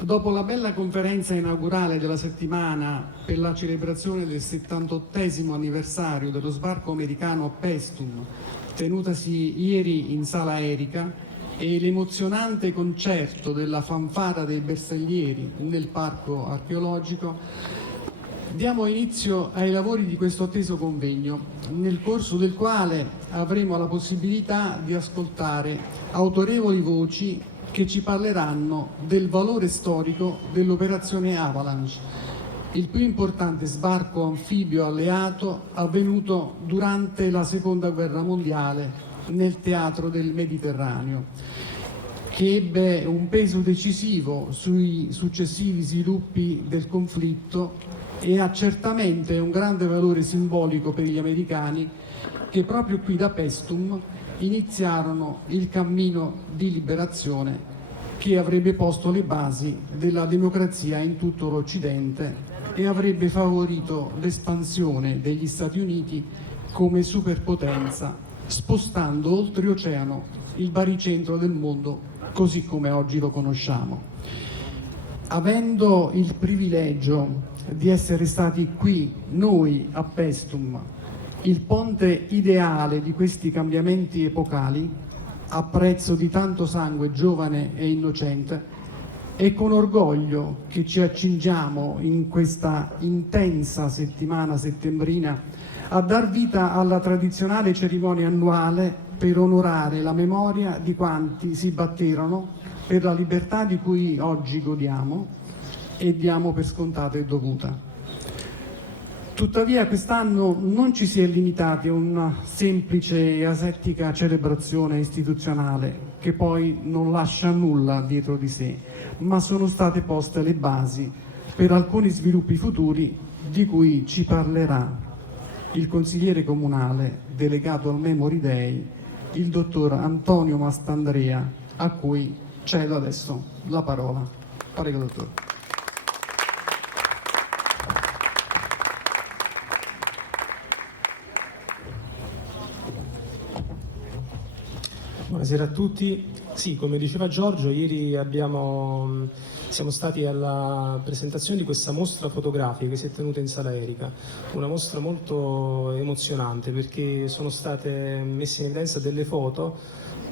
Dopo la bella conferenza inaugurale della settimana per la celebrazione del 78° anniversario dello sbarco americano a Paestum, tenutasi ieri in Sala Erica, e l'emozionante concerto della fanfara dei bersaglieri nel parco archeologico, diamo inizio ai lavori di questo atteso convegno, nel corso del quale avremo la possibilità di ascoltare autorevoli voci che ci parleranno del valore storico dell'operazione Avalanche, il più importante sbarco anfibio alleato avvenuto durante la Seconda Guerra Mondiale nel teatro del Mediterraneo, che ebbe un peso decisivo sui successivi sviluppi del conflitto e ha certamente un grande valore simbolico per gli americani, che proprio qui da Paestum iniziarono il cammino di liberazione che avrebbe posto le basi della democrazia in tutto l'Occidente e avrebbe favorito l'espansione degli Stati Uniti come superpotenza, spostando oltreoceano il baricentro del mondo così come oggi lo conosciamo. Avendo il privilegio di essere stati qui, noi a Paestum, il ponte ideale di questi cambiamenti epocali, a prezzo di tanto sangue giovane e innocente, è con orgoglio che ci accingiamo in questa intensa settimana settembrina a dar vita alla tradizionale cerimonia annuale per onorare la memoria di quanti si batterono per la libertà di cui oggi godiamo e diamo per scontata e dovuta. Tuttavia quest'anno non ci si è limitati a una semplice e asettica celebrazione istituzionale che poi non lascia nulla dietro di sé, ma sono state poste le basi per alcuni sviluppi futuri di cui ci parlerà il consigliere comunale delegato al Memory Day, il dottor Antonio Mastandrea, a cui cedo adesso la parola. Prego, dottore. Buonasera a tutti. Sì, come diceva Giorgio, ieri siamo stati alla presentazione di questa mostra fotografica che si è tenuta in Sala Erica, una mostra molto emozionante perché sono state messe in evidenza delle foto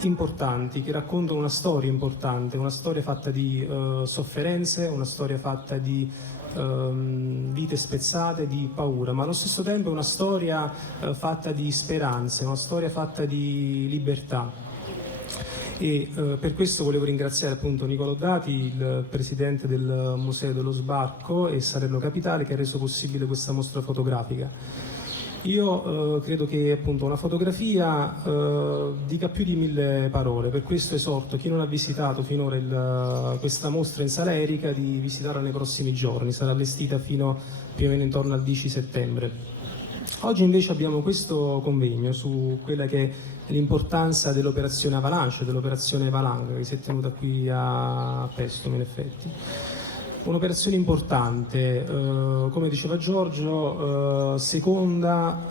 importanti che raccontano una storia importante, una storia fatta di sofferenze, una storia fatta di vite spezzate, di paura, ma allo stesso tempo è una storia fatta di speranze, una storia fatta di libertà. E per questo volevo ringraziare appunto Nicolò Dati, il presidente del Museo dello Sbarco, e Salerno Capitale, che ha reso possibile questa mostra fotografica. Io credo che appunto una fotografia dica più di 1000 parole, per questo esorto chi non ha visitato finora questa mostra in Sala Erica di visitarla nei prossimi giorni, sarà allestita fino più o meno intorno al 10 settembre. Oggi invece abbiamo questo convegno su quella che è l'importanza dell'operazione Avalanche, dell'operazione Valanga che si è tenuta qui a Paestum in effetti. Un'operazione importante, come diceva Giorgio, seconda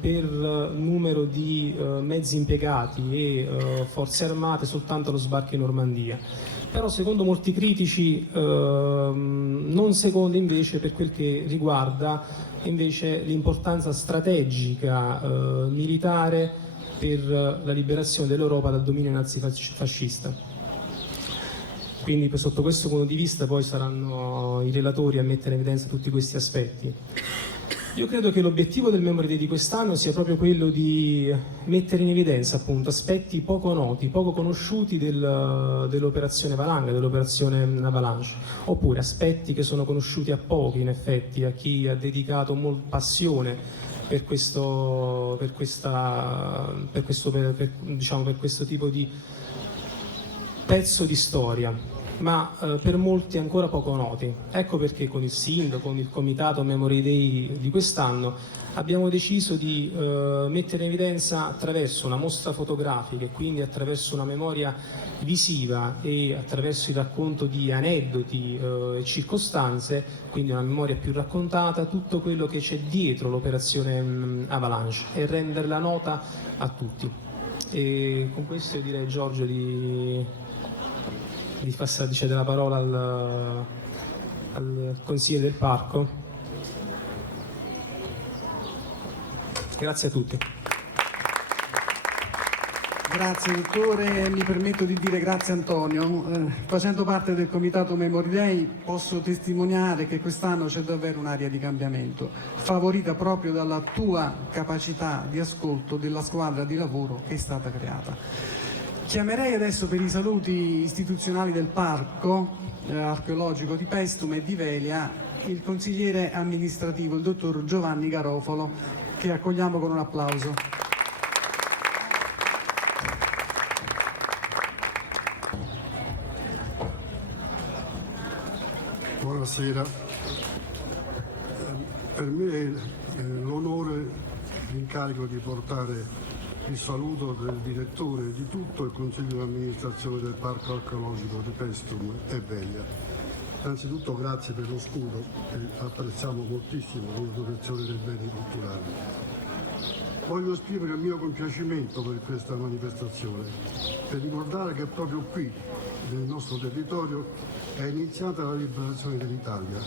per numero di mezzi impiegati e forze armate soltanto allo sbarco in Normandia. Però secondo molti critici non seconda invece per quel che riguarda invece l'importanza strategica militare per la liberazione dell'Europa dal dominio nazifascista. Quindi sotto questo punto di vista poi saranno i relatori a mettere in evidenza tutti questi aspetti. Io credo che l'obiettivo del Memory Day di quest'anno sia proprio quello di mettere in evidenza appunto aspetti poco noti, poco conosciuti dell'operazione Valanga, dell'operazione Avalanche, oppure aspetti che sono conosciuti a pochi in effetti, a chi ha dedicato molta passione per questo tipo di pezzo di storia. ma per molti ancora poco noti. Ecco perché con il sindaco, con il comitato Memory Day di quest'anno, abbiamo deciso di mettere in evidenza attraverso una mostra fotografica e quindi attraverso una memoria visiva e attraverso il racconto di aneddoti e circostanze, quindi una memoria più raccontata, tutto quello che c'è dietro l'operazione Avalanche e renderla nota a tutti. E con questo io direi, Giorgio, di cedere la parola al consigliere del parco. Grazie a tutti. Grazie dottore, mi permetto di dire grazie Antonio. Facendo parte del comitato Memory Day posso testimoniare che quest'anno c'è davvero un'area di cambiamento, favorita proprio dalla tua capacità di ascolto della squadra di lavoro che è stata creata. Chiamerei adesso per i saluti istituzionali del parco archeologico di Paestum e di Velia il consigliere amministrativo, il dottor Giovanni Garofalo, che accogliamo con un applauso. Buonasera, per me è l'onore, l'incarico di portare il saluto del direttore e di tutto il Consiglio di amministrazione del Parco Archeologico di Paestum e Velia. Innanzitutto grazie per lo scudo, che apprezziamo moltissimo come protezione dei beni culturali. Voglio esprimere il mio compiacimento per questa manifestazione, per ricordare che proprio qui, nel nostro territorio, è iniziata la liberazione dell'Italia,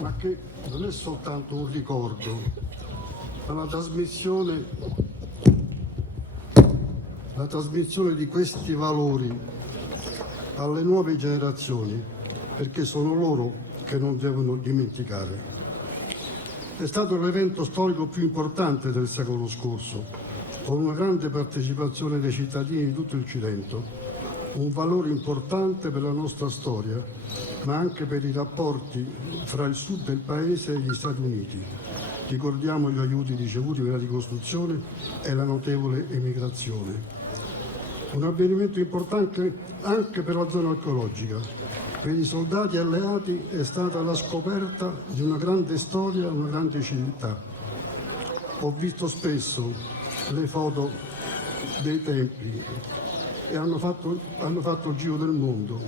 ma che non è soltanto un ricordo, ma la trasmissione di questi valori alle nuove generazioni, perché sono loro che non devono dimenticare. È stato l'evento storico più importante del secolo scorso, con una grande partecipazione dei cittadini di tutto il Cilento, un valore importante per la nostra storia, ma anche per i rapporti fra il sud del paese e gli Stati Uniti. Ricordiamo gli aiuti ricevuti per la ricostruzione e la notevole emigrazione. Un avvenimento importante anche per la zona archeologica. Per i soldati alleati è stata la scoperta di una grande storia, una grande civiltà. Ho visto spesso le foto dei templi e hanno fatto il giro del mondo,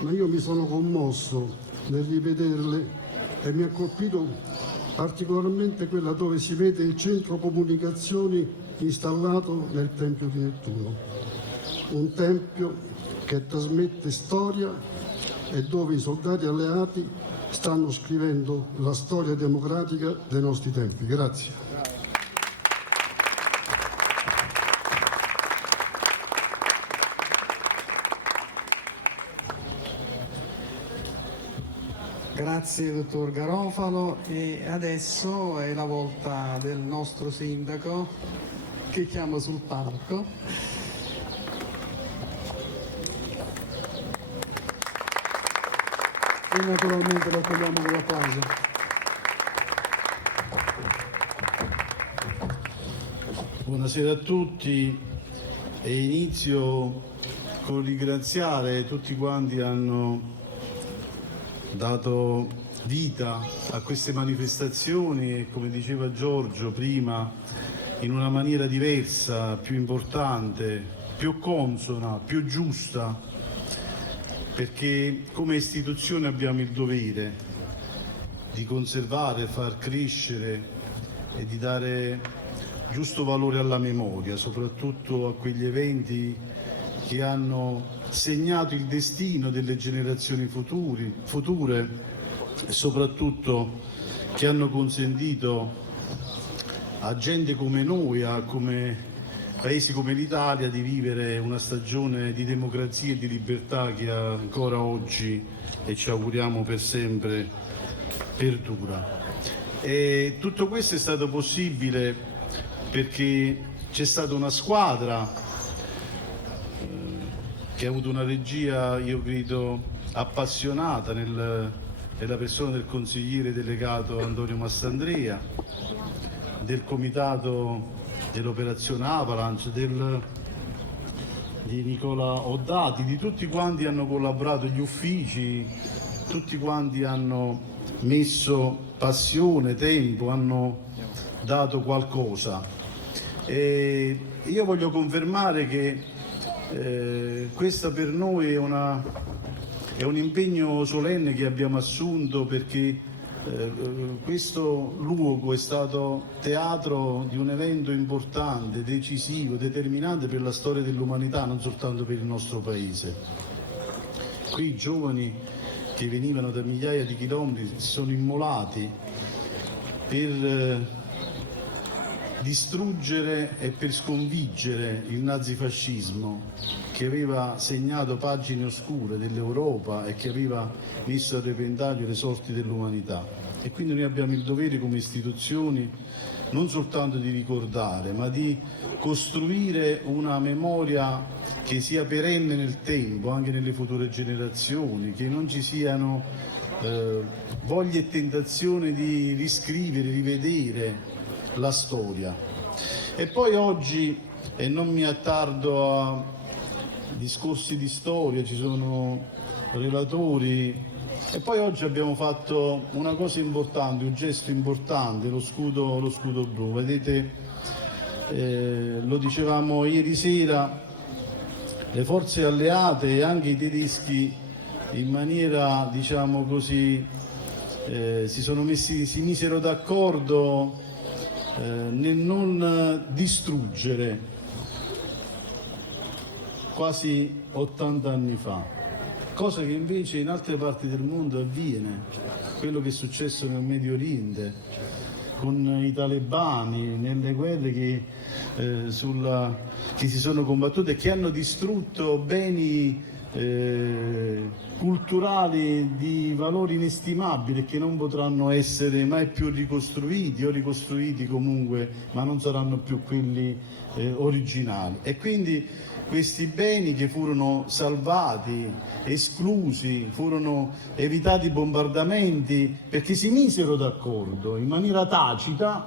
ma io mi sono commosso nel rivederle e mi ha colpito particolarmente quella dove si vede il centro comunicazioni installato nel Tempio di Nettuno, un tempio che trasmette storia e dove i soldati alleati stanno scrivendo la storia democratica dei nostri tempi. Grazie. Grazie dottor Garofalo, e adesso è la volta del nostro sindaco che chiamo sul palco. E naturalmente lo accogliamo con l'applauso. Buonasera a tutti e inizio con ringraziare tutti quanti hanno dato vita a queste manifestazioni e, come diceva Giorgio prima, in una maniera diversa, più importante, più consona, più giusta, perché come istituzione abbiamo il dovere di conservare, far crescere e di dare giusto valore alla memoria, soprattutto a quegli eventi che hanno segnato il destino delle generazioni future e soprattutto che hanno consentito a gente come noi, come paesi come l'Italia, di vivere una stagione di democrazia e di libertà che ancora oggi, e ci auguriamo per sempre, perdura. E tutto questo è stato possibile perché c'è stata una squadra che ha avuto una regia, io credo, appassionata nella persona del consigliere delegato Antonio Massandrea, del comitato dell'operazione Avalanche, di Nicola Oddati, di tutti quanti hanno collaborato, gli uffici, tutti quanti hanno messo passione, tempo, hanno dato qualcosa. E io voglio confermare che questa per noi è un impegno solenne che abbiamo assunto, perché questo luogo è stato teatro di un evento importante, decisivo, determinante per la storia dell'umanità, non soltanto per il nostro paese. Qui i giovani che venivano da migliaia di chilometri si sono immolati per distruggere e per sconfiggere il nazifascismo, che aveva segnato pagine oscure dell'Europa e che aveva messo a repentaglio le sorti dell'umanità. E quindi noi abbiamo il dovere come istituzioni non soltanto di ricordare, ma di costruire una memoria che sia perenne nel tempo, anche nelle future generazioni, che non ci siano voglia e tentazione di riscrivere, rivedere la storia. E poi oggi, e non mi attardo a discorsi di storia, ci sono relatori, e poi oggi abbiamo fatto una cosa importante, un gesto importante, lo scudo blu. Vedete, lo dicevamo ieri sera, le forze alleate e anche i tedeschi in maniera, diciamo così, si misero d'accordo nel non distruggere quasi 80 anni fa, cosa che invece in altre parti del mondo avviene, quello che è successo nel Medio Oriente con i talebani, nelle guerre che si sono combattute e che hanno distrutto beni culturali di valori inestimabili, che non potranno essere mai più ricostruiti o ricostruiti comunque, ma non saranno più quelli originali. E quindi questi beni che furono salvati, esclusi, furono evitati bombardamenti perché si misero d'accordo in maniera tacita.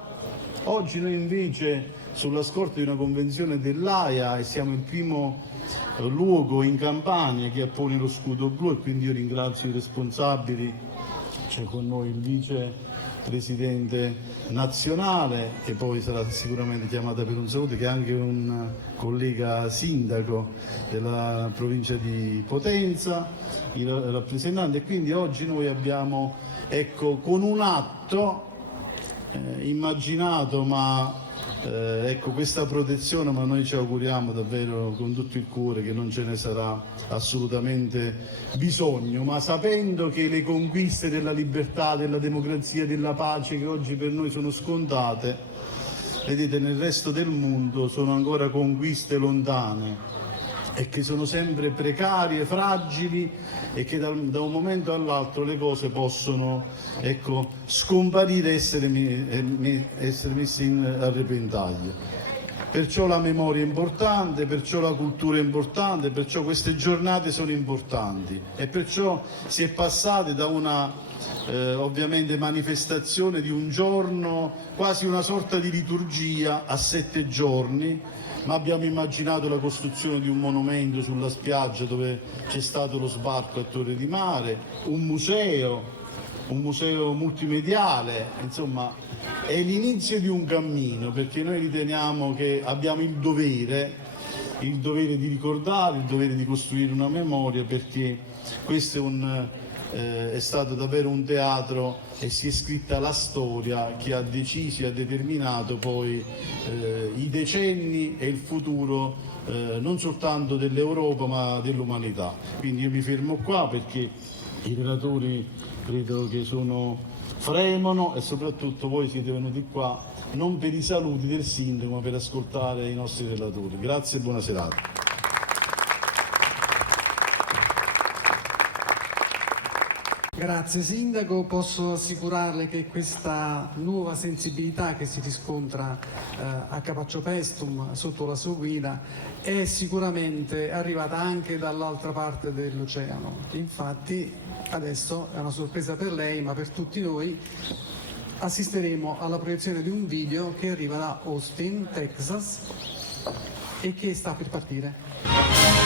Oggi noi invece, sulla scorta di una convenzione dell'Aia, e siamo il primo luogo in Campania che appone lo scudo blu, e quindi io ringrazio i responsabili, c'è con noi il vicepresidente nazionale, che poi sarà sicuramente chiamata per un saluto, che è anche un collega sindaco della provincia di Potenza, i rappresentanti, e quindi oggi noi abbiamo, ecco, con un atto immaginato, ma ecco, questa protezione, ma noi ci auguriamo davvero con tutto il cuore che non ce ne sarà assolutamente bisogno, ma sapendo che le conquiste della libertà, della democrazia, della pace, che oggi per noi sono scontate, vedete, nel resto del mondo sono ancora conquiste lontane e che sono sempre precarie, fragili, e che da un momento all'altro le cose possono, ecco, scomparire e essere messe a repentaglio. Perciò la memoria è importante, perciò la cultura è importante, perciò queste giornate sono importanti, e perciò si è passati da una ovviamente manifestazione di un giorno, quasi una sorta di liturgia, a 7 giorni, ma abbiamo immaginato la costruzione di un monumento sulla spiaggia dove c'è stato lo sbarco a Torre di Mare, un museo multimediale, insomma è l'inizio di un cammino, perché noi riteniamo che abbiamo il dovere di ricordare, il dovere di costruire una memoria, perché questo è stato davvero un teatro, e si è scritta la storia che ha deciso e ha determinato poi i decenni e il futuro non soltanto dell'Europa ma dell'umanità. Quindi io mi fermo qua, perché i relatori credo che fremono, e soprattutto voi siete venuti qua non per i saluti del sindaco ma per ascoltare i nostri relatori. Grazie e buona serata. Grazie Sindaco, posso assicurarle che questa nuova sensibilità che si riscontra a Capaccio Paestum sotto la sua guida è sicuramente arrivata anche dall'altra parte dell'oceano. Infatti adesso è una sorpresa per lei, ma per tutti noi, assisteremo alla proiezione di un video che arriva da Austin, Texas, e che sta per partire.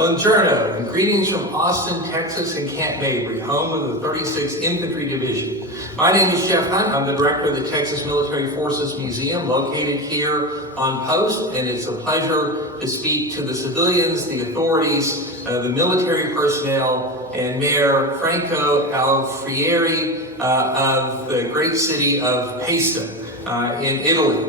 Buongiorno, and greetings from Austin, Texas, and Camp Mabry, home of the 36th Infantry Division. My name is Jeff Hunt. I'm the director of the Texas Military Forces Museum, located here on post, and it's a pleasure to speak to the civilians, the authorities, the military personnel, and Mayor Franco Alfieri of the great city of Paestum in Italy.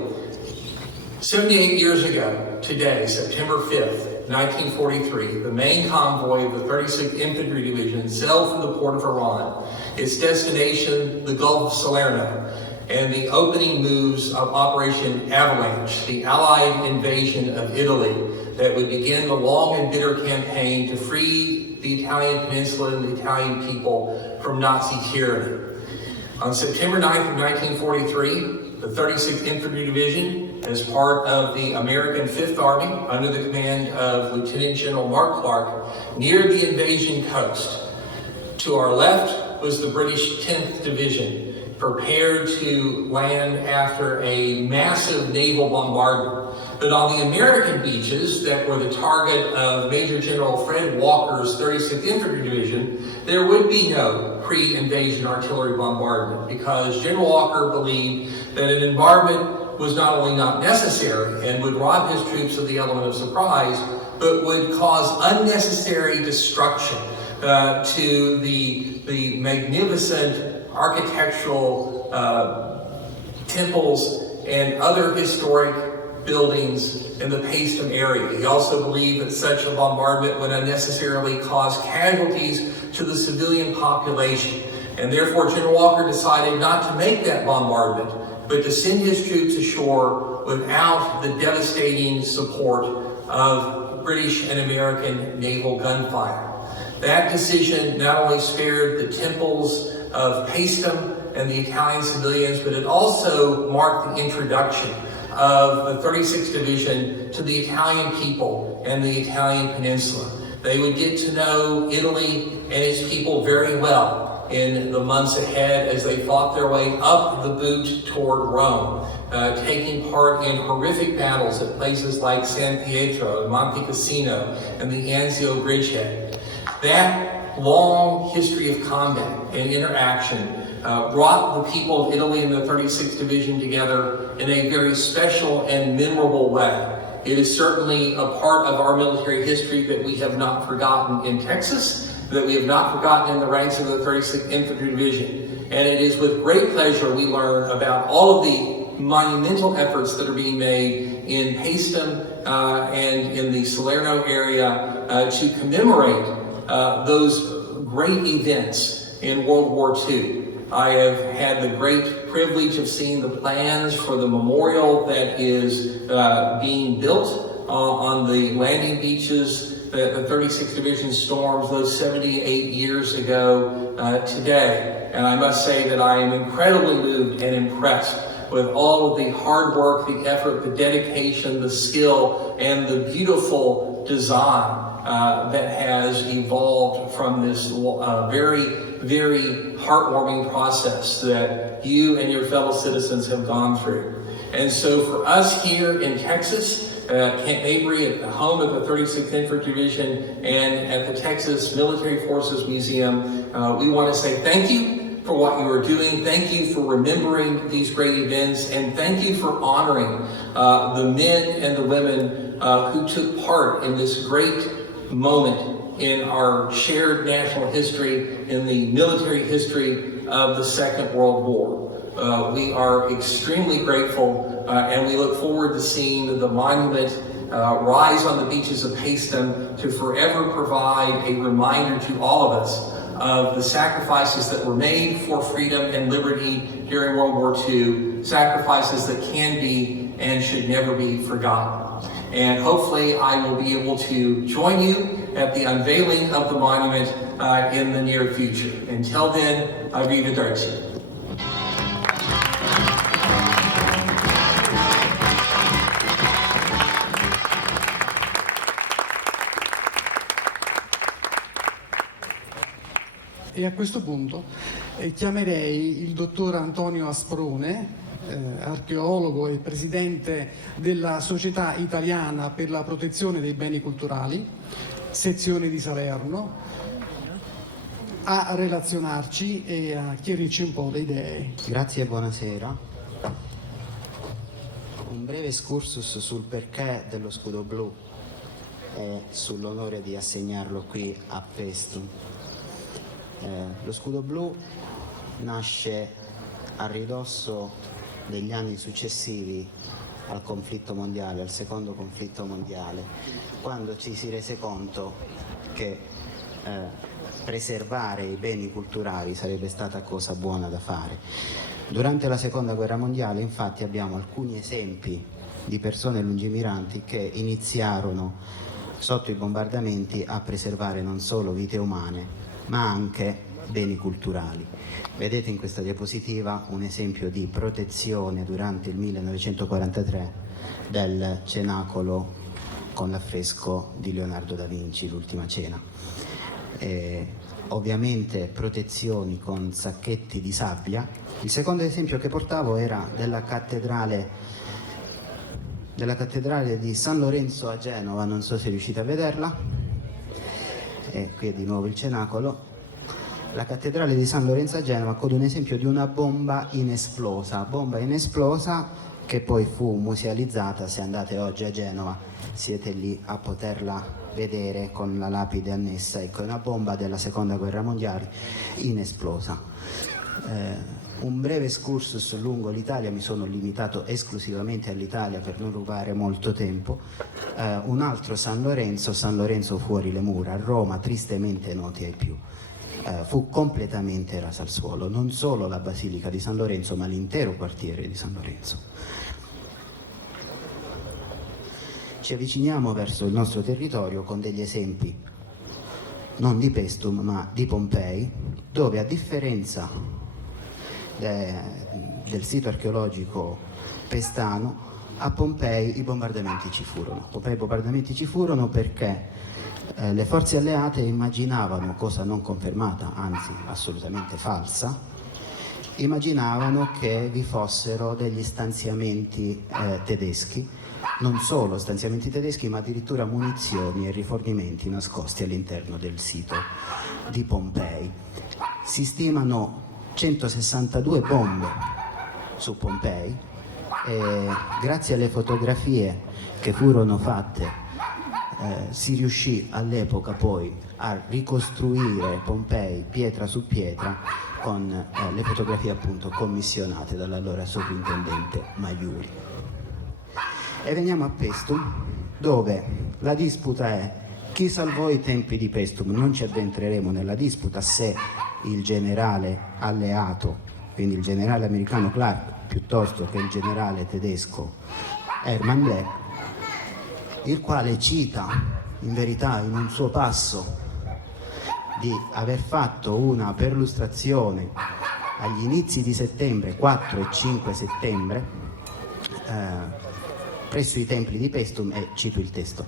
78 years ago today, September 5th, 1943, the main convoy of the 36th Infantry Division sailed from the port of Iran, its destination the Gulf of Salerno, and the opening moves of Operation Avalanche, the Allied invasion of Italy that would begin the long and bitter campaign to free the Italian peninsula and the Italian people from Nazi tyranny. On September 9th of 1943, the 36th Infantry Division, as part of the American Fifth Army under the command of Lieutenant General Mark Clark, neared the invasion coast. To our left was the British 10th Division, prepared to land after a massive naval bombardment. But on the American beaches that were the target of Major General Fred Walker's 36th Infantry Division, there would be no pre-invasion artillery bombardment because General Walker believed that an bombardment was not only not necessary and would rob his troops of the element of surprise, but would cause unnecessary destruction to the magnificent architectural temples and other historic buildings in the Paestum area. He also believed that such a bombardment would unnecessarily cause casualties to the civilian population. And therefore, General Walker decided not to make that bombardment, but to send his troops ashore without the devastating support of British and American naval gunfire. That decision not only spared the temples of Paestum and the Italian civilians, but it also marked the introduction of the 36th Division to the Italian people and the Italian peninsula. They would get to know Italy and its people very well in the months ahead as they fought their way up the boot toward Rome, taking part in horrific battles at places like San Pietro and Monte Cassino and the Anzio Bridgehead. That long history of combat and interaction brought the people of Italy and the 36th Division together in a very special and memorable way. It is certainly a part of our military history that we have not forgotten in Texas, that we have not forgotten in the ranks of the 36th Infantry Division. And it is with great pleasure we learn about all of the monumental efforts that are being made in Paestum and in the Salerno area to commemorate those great events in World War II. I have had the great privilege of seeing the plans for the memorial that is being built on the landing beaches that the 36th Division storms those 78 years ago today. And I must say that I am incredibly moved and impressed with all of the hard work, the effort, the dedication, the skill, and the beautiful design that has evolved from this very heartwarming process that you and your fellow citizens have gone through. And so for us here in Texas, Camp Mabry, at the home of the 36th Infantry Division, and at the Texas Military Forces Museum, we want to say thank you for what you are doing. Thank you for remembering these great events, and thank you for honoring the men and the women who took part in this great moment in our shared national history, in the military history of the Second World War. We are extremely grateful and we look forward to seeing the monument rise on the beaches of Paestum to forever provide a reminder to all of us of the sacrifices that were made for freedom and liberty during World War II, sacrifices that can be and should never be forgotten. And hopefully I will be able to join you at the unveiling of the monument in the near future. Until then, arrivederci. E a questo punto chiamerei il dottor Antonio Asprone, archeologo e presidente della Società Italiana per la Protezione dei Beni Culturali, sezione di Salerno, a relazionarci e a chiarirci un po' le idee. Grazie e buonasera. Un breve excursus sul perché dello scudo blu e sull'onore di assegnarlo qui a Paestum. Lo scudo blu nasce a ridosso degli anni successivi al conflitto mondiale, al secondo conflitto mondiale, quando ci si rese conto che preservare i beni culturali sarebbe stata cosa buona da fare. Durante la seconda guerra mondiale, infatti, abbiamo alcuni esempi di persone lungimiranti che iniziarono sotto i bombardamenti a preservare non solo vite umane, ma anche beni culturali. Vedete in questa diapositiva un esempio di protezione durante il 1943 del cenacolo con l'affresco di Leonardo da Vinci, L'ultima cena. Ovviamente protezioni con sacchetti di sabbia. Il secondo esempio che portavo era della cattedrale di San Lorenzo a Genova, non so se riuscite a vederla, qui è di nuovo il cenacolo. La cattedrale di San Lorenzo a Genova con un esempio di una bomba inesplosa che poi fu musealizzata. Se andate oggi a Genova siete lì a poterla vedere con la lapide annessa. Ecco, è una bomba della seconda guerra mondiale inesplosa. Un breve excursus lungo l'Italia, mi sono limitato esclusivamente all'Italia per non rubare molto tempo. Un altro San Lorenzo fuori le mura, a Roma, tristemente noti ai più. Fu completamente rasa al suolo, non solo la Basilica di San Lorenzo, ma l'intero quartiere di San Lorenzo. Ci avviciniamo verso il nostro territorio con degli esempi non di Paestum ma di Pompei, dove a differenza del sito archeologico pestano, a Pompei i bombardamenti ci furono perché le forze alleate immaginavano, cosa non confermata, anzi assolutamente falsa, immaginavano che vi fossero degli stanziamenti tedeschi, non solo stanziamenti tedeschi, ma addirittura munizioni e rifornimenti nascosti all'interno del sito di Pompei. Si stimano 162 bombe su Pompei e grazie alle fotografie che furono fatte si riuscì all'epoca poi a ricostruire Pompei pietra su pietra con le fotografie appunto commissionate dall'allora sovrintendente Maiuri. E veniamo a Paestum, dove la disputa è chi salvò i templi di Paestum. Non ci addentreremo nella disputa se il generale alleato, quindi il generale americano Clark, piuttosto che il generale tedesco Hermann Leck, il quale cita in verità in un suo passo di aver fatto una perlustrazione agli inizi di settembre, 4 e 5 settembre, presso i templi di Paestum, e cito il testo: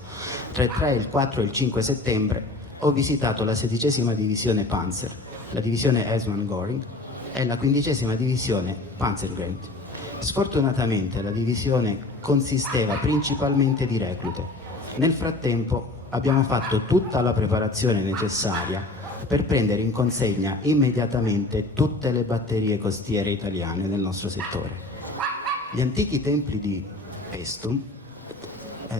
tra il 3, il 4 e il 5 settembre ho visitato la 16ª divisione Panzer, la divisione Hessmann-Göring e la 15ª divisione Panzergrenade. Sfortunatamente la divisione consisteva principalmente di reclute. Nel frattempo abbiamo fatto tutta la preparazione necessaria per prendere in consegna immediatamente tutte le batterie costiere italiane nel nostro settore. Gli antichi templi di Paestum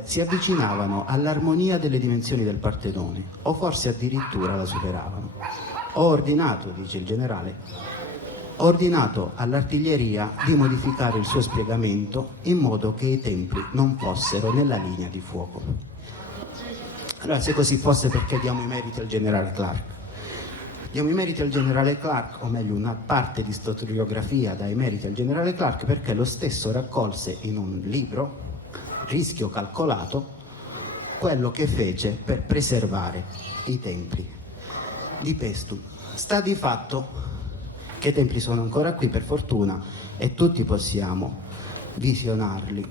si avvicinavano all'armonia delle dimensioni del Partenone, o forse addirittura la superavano. Ho ordinato, dice il generale, ho ordinato all'artiglieria di modificare il suo spiegamento in modo che i templi non fossero nella linea di fuoco. Allora, se così fosse, perché diamo i meriti al generale Clark? Diamo i meriti al generale Clark, o meglio una parte di storiografia dà i meriti al generale Clark, perché lo stesso raccolse in un libro, Rischio calcolato, quello che fece per preservare i templi di Paestum. Sta di fatto che i templi sono ancora qui, per fortuna, e tutti possiamo visionarli.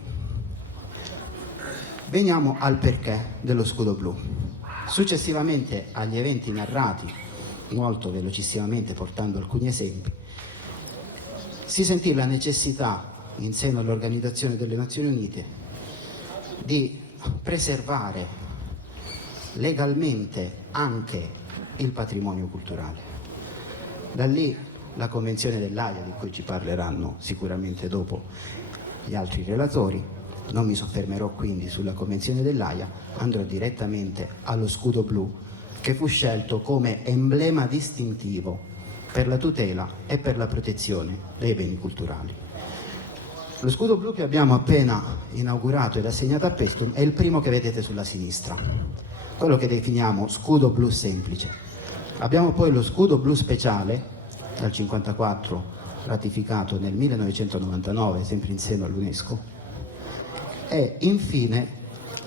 Veniamo al perché dello scudo blu. Successivamente agli eventi narrati, molto velocissimamente portando alcuni esempi, si sentì la necessità, in seno all'Organizzazione delle Nazioni Unite, di preservare legalmente anche il patrimonio culturale. Da lì la Convenzione dell'Aia, di cui ci parleranno sicuramente dopo gli altri relatori. Non mi soffermerò quindi sulla Convenzione dell'Aia, andrò direttamente allo scudo blu, che fu scelto come emblema distintivo per la tutela e per la protezione dei beni culturali. Lo scudo blu che abbiamo appena inaugurato ed assegnato a Paestum è il primo che vedete sulla sinistra, quello che definiamo scudo blu semplice. Abbiamo poi lo scudo blu speciale, dal 1954, ratificato nel 1999, sempre in seno all'UNESCO, e infine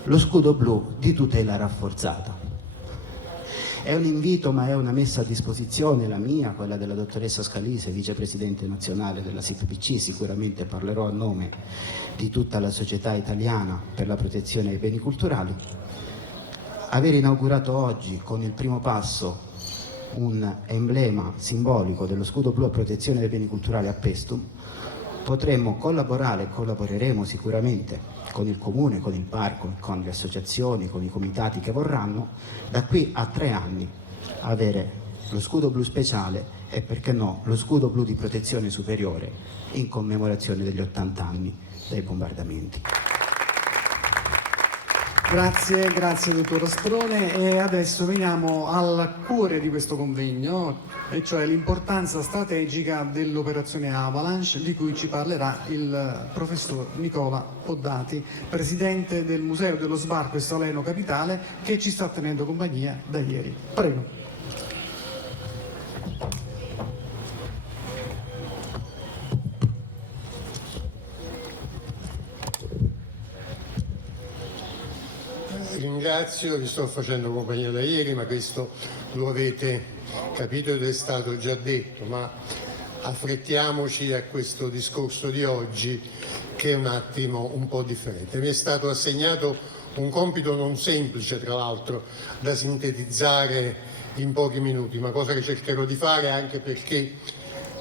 lo scudo blu di tutela rafforzata. È un invito, ma è una messa a disposizione, la mia, quella della dottoressa Scalise, vicepresidente nazionale della SIPPC, sicuramente parlerò a nome di tutta la società italiana per la protezione dei beni culturali. Aver inaugurato oggi con il primo passo un emblema simbolico dello scudo blu a protezione dei beni culturali a Paestum, potremmo collaborare e collaboreremo sicuramente con il Comune, con il Parco, con le associazioni, con i comitati che vorranno, da qui a 3 anni avere lo scudo blu speciale e, perché no, lo scudo blu di protezione superiore in commemorazione degli 80 anni dei bombardamenti. Grazie dottor Sprone, e adesso veniamo al cuore di questo convegno, e cioè l'importanza strategica dell'operazione Avalanche, di cui ci parlerà il professor Nicola Poddati, presidente del Museo dello Sbarco e Salerno Capitale, che ci sta tenendo compagnia da ieri. Prego. Ringrazio, vi sto facendo compagnia da ieri, ma questo lo avete capito ed è stato già detto, ma affrettiamoci a questo discorso di oggi, che è un attimo un po' differente. Mi è stato assegnato un compito non semplice, tra l'altro, da sintetizzare in pochi minuti, ma cosa che cercherò di fare, anche perché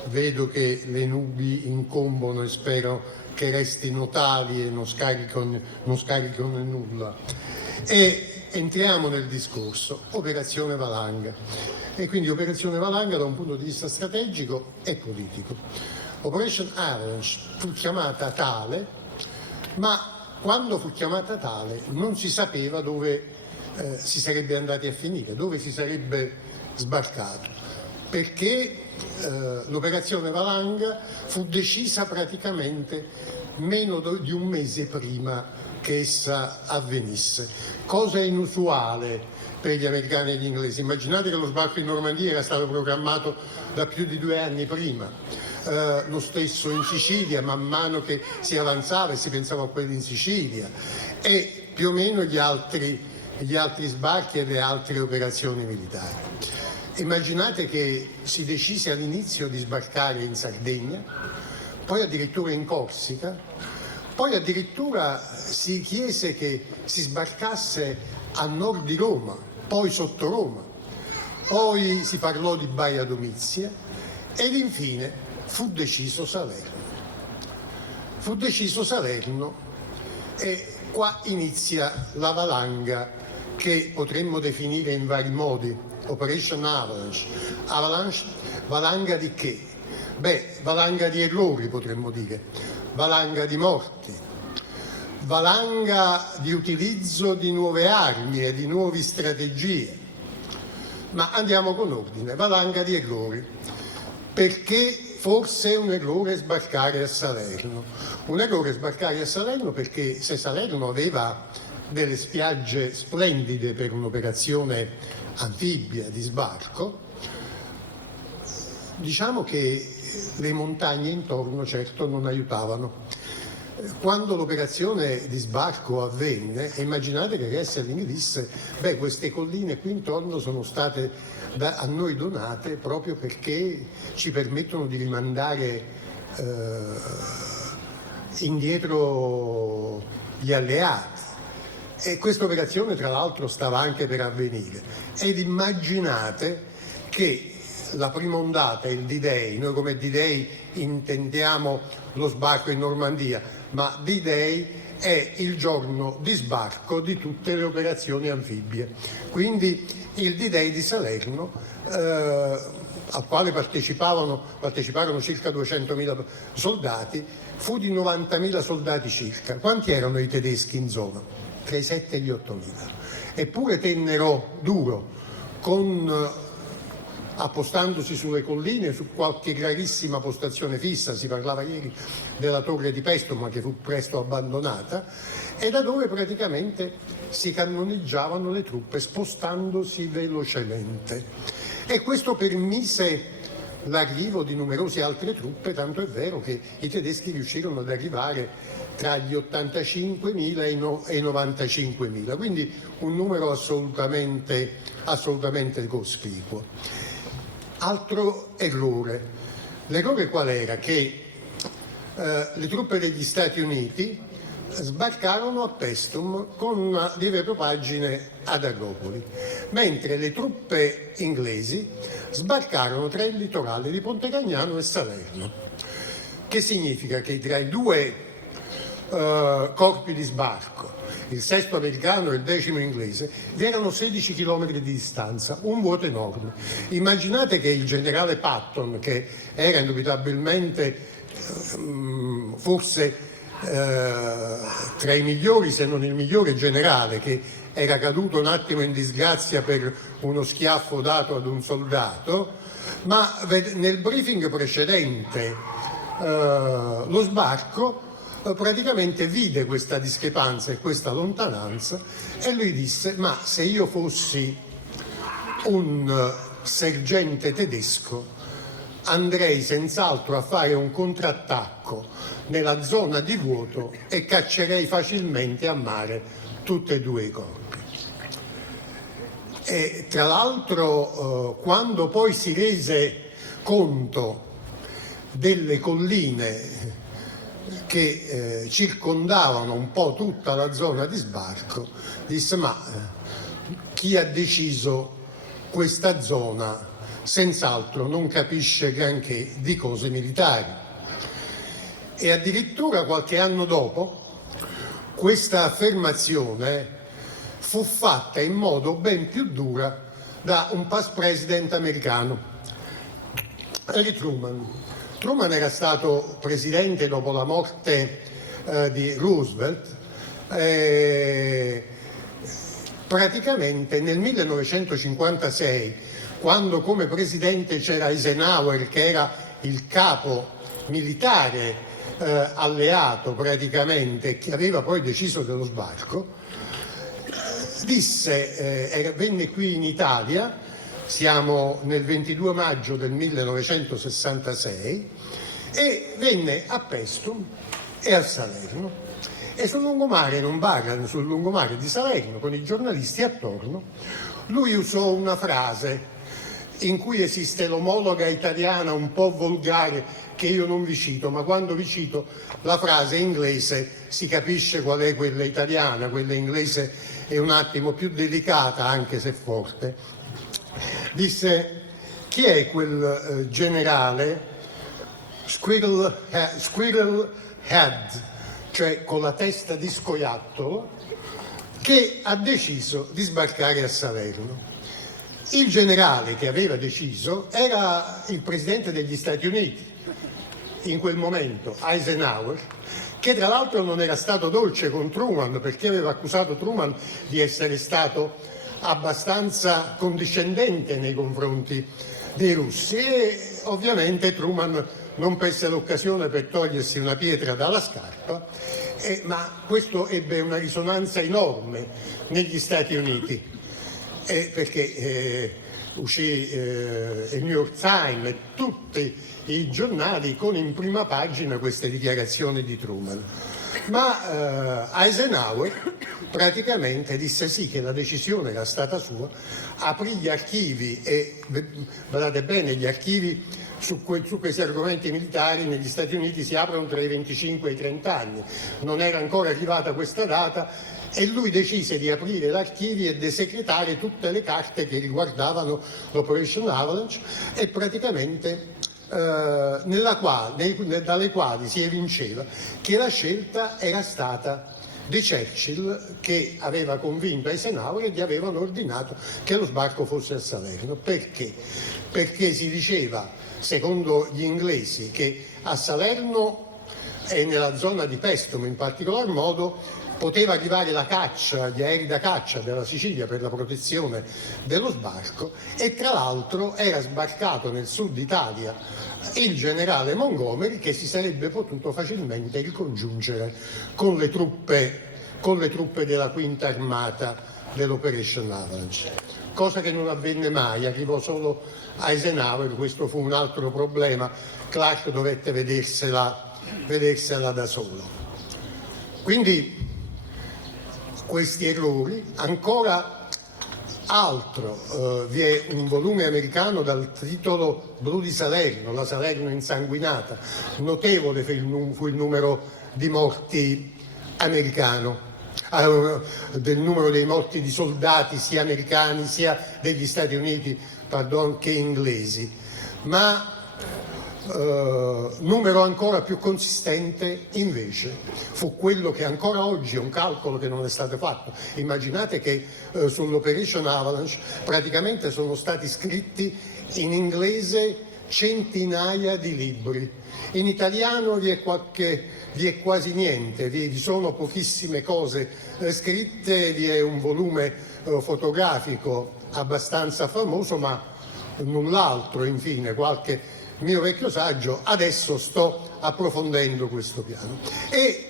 vedo che le nubi incombono e spero che restino tali e non scaricano nulla. E entriamo nel discorso Operazione Valanga, e quindi Operazione Valanga da un punto di vista strategico e politico. Operation Avalanche fu chiamata tale, ma quando fu chiamata tale non si sapeva dove si sarebbe andati a finire, dove si sarebbe sbarcato, perché l'operazione Valanga fu decisa praticamente meno di un mese prima che essa avvenisse, cosa inusuale per gli americani e gli inglesi. Immaginate che lo sbarco in Normandia era stato programmato da più di 2 anni prima, lo stesso in Sicilia, man mano che si avanzava e si pensava a quelli in Sicilia, e più o meno gli altri sbarchi e le altre operazioni militari. Immaginate che si decise all'inizio di sbarcare in Sardegna, poi addirittura in Corsica, poi addirittura si chiese che si sbarcasse a nord di Roma, poi sotto Roma, poi si parlò di Baia Domizia ed infine fu deciso Salerno. Fu deciso Salerno e qua inizia la valanga che potremmo definire in vari modi, Operation Avalanche. Valanga di che? Beh, valanga di errori potremmo dire. Valanga di morti, valanga di utilizzo di nuove armi e di nuove strategie. Ma andiamo con ordine, valanga di errori, perché forse è un errore sbarcare a Salerno. Un errore sbarcare a Salerno perché se Salerno aveva delle spiagge splendide per un'operazione anfibia di sbarco, diciamo che le montagne intorno certo non aiutavano. Quando l'operazione di sbarco avvenne, immaginate che Resseling disse: beh, queste colline qui intorno sono state a noi donate proprio perché ci permettono di rimandare indietro gli alleati. E questa operazione tra l'altro stava anche per avvenire. Ed immaginate che la prima ondata, il D-Day, noi come D-Day intendiamo lo sbarco in Normandia, ma D-Day è il giorno di sbarco di tutte le operazioni anfibie. Quindi il D-Day di Salerno, al quale parteciparono circa 200.000 soldati, fu di 90.000 soldati circa. Quanti erano i tedeschi in zona? Tra i 7 e gli 8.000. Eppure tennero duro, appostandosi sulle colline, su qualche rarissima postazione fissa. Si parlava ieri della torre di Pestum, ma che fu presto abbandonata, e da dove praticamente si cannoneggiavano le truppe spostandosi velocemente. E questo permise l'arrivo di numerose altre truppe, tanto è vero che i tedeschi riuscirono ad arrivare tra gli 85.000 e i 95.000, quindi un numero assolutamente cospicuo. Altro errore. L'errore qual era? Che le truppe degli Stati Uniti sbarcarono a Pestum con una lieve propaggine ad Agropoli, mentre le truppe inglesi sbarcarono tra il litorale di Pontecagnano e Salerno. Che significa? Che tra i due corpi di sbarco, il 6° americano e il 10° inglese, vi erano 16 km di distanza, un vuoto enorme. Immaginate che il generale Patton, che era indubitabilmente forse tra i migliori, se non il migliore generale, che era caduto un attimo in disgrazia per uno schiaffo dato ad un soldato, ma nel briefing precedente lo sbarco praticamente vide questa discrepanza e questa lontananza e lui disse: ma se io fossi un sergente tedesco andrei senz'altro a fare un contrattacco nella zona di vuoto e caccerei facilmente a mare tutti e due i corpi. E tra l'altro quando poi si rese conto delle colline che circondavano un po' tutta la zona di sbarco, disse: ma chi ha deciso questa zona senz'altro non capisce granché di cose militari. E addirittura qualche anno dopo questa affermazione fu fatta in modo ben più dura da un past president americano, Harry Truman. Truman era stato presidente dopo la morte di Roosevelt. Praticamente nel 1956, quando come presidente c'era Eisenhower, che era il capo militare alleato praticamente, che aveva poi deciso dello sbarco, venne qui in Italia, siamo nel 22 maggio del 1966, e venne a Pestum e a Salerno, e sul lungomare, non parlano, sul lungomare di Salerno, con i giornalisti attorno, lui usò una frase in cui esiste l'omologa italiana un po' volgare che io non vi cito, ma quando vi cito la frase inglese si capisce qual è quella italiana. Quella inglese è un attimo più delicata, anche se forte. Disse: chi è quel generale squirrel head, cioè con la testa di scoiattolo, che ha deciso di sbarcare a Salerno? Il generale che aveva deciso era il presidente degli Stati Uniti in quel momento, Eisenhower, che tra l'altro non era stato dolce con Truman, perché aveva accusato Truman di essere stato abbastanza condiscendente nei confronti dei russi, e ovviamente Truman non perse l'occasione per togliersi una pietra dalla scarpa, ma questo ebbe una risonanza enorme negli Stati Uniti, perché uscì il New York Times e tutti i giornali con in prima pagina queste dichiarazioni di Truman. Ma Eisenhower praticamente disse sì, che la decisione era stata sua, aprì gli archivi, e guardate bene, gli archivi su questi argomenti militari negli Stati Uniti si aprono tra i 25 e i 30 anni, non era ancora arrivata questa data, e lui decise di aprire l'archivio e desecretare tutte le carte che riguardavano l'Operation Avalanche, e praticamente dalle quali si evinceva che la scelta era stata di Churchill, che aveva convinto Eisenhower e gli avevano ordinato che lo sbarco fosse a Salerno. Perché? Perché si diceva, secondo gli inglesi, che a Salerno e nella zona di Paestum in particolar modo poteva arrivare la caccia, gli aerei da caccia della Sicilia per la protezione dello sbarco, e tra l'altro era sbarcato nel sud Italia il generale Montgomery, che si sarebbe potuto facilmente ricongiungere con le truppe della Quinta Armata dell'Operation Avalanche, cosa che non avvenne mai, arrivò solo Eisenhower. Questo fu un altro problema, Clark dovette vedersela da solo. Quindi questi errori, ancora altro, vi è un volume americano dal titolo Blu di Salerno, la Salerno insanguinata, notevole fu il numero di morti americano, del numero dei morti di soldati sia americani sia degli Stati Uniti, che inglesi, ma numero ancora più consistente invece fu quello che ancora oggi è un calcolo che non è stato fatto. Immaginate che sull'Operation Avalanche praticamente sono stati scritti in inglese centinaia di libri, in italiano vi è quasi niente, vi sono pochissime cose scritte, vi è un volume fotografico abbastanza famoso, ma null'altro. Infine qualche mio vecchio saggio. Adesso sto approfondendo questo piano. E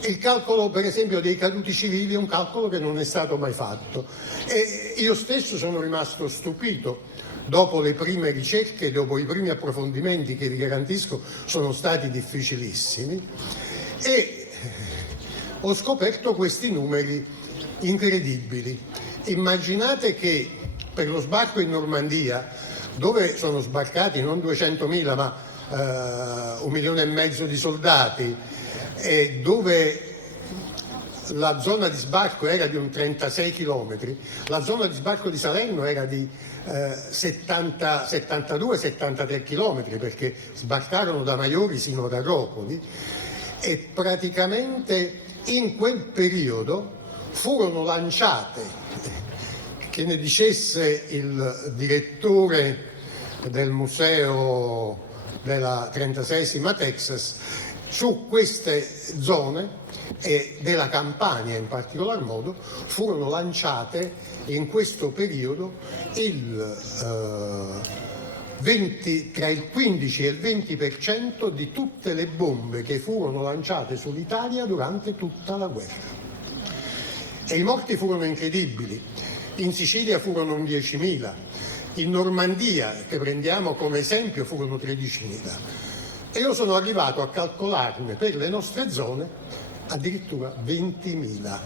il calcolo, per esempio, dei caduti civili è un calcolo che non è stato mai fatto. E io stesso sono rimasto stupito dopo le prime ricerche, dopo i primi approfondimenti, che vi garantisco sono stati difficilissimi, e ho scoperto questi numeri incredibili. Immaginate che per lo sbarco in Normandia, dove sono sbarcati non 200.000 ma 1,5 milioni di soldati, e dove la zona di sbarco era di un 36 km, la zona di sbarco di Salerno era di 72-73 km, perché sbarcarono da Maiori sino ad Agropoli, e praticamente in quel periodo furono lanciate, che ne dicesse il direttore del museo della 36esima Texas, su queste zone e della Campania in particolar modo furono lanciate in questo periodo tra il 15 e il 20% di tutte le bombe che furono lanciate sull'Italia durante tutta la guerra. E i morti furono incredibili. In Sicilia furono 10.000, in Normandia, che prendiamo come esempio, furono 13.000. E io sono arrivato a calcolarne per le nostre zone addirittura 20.000.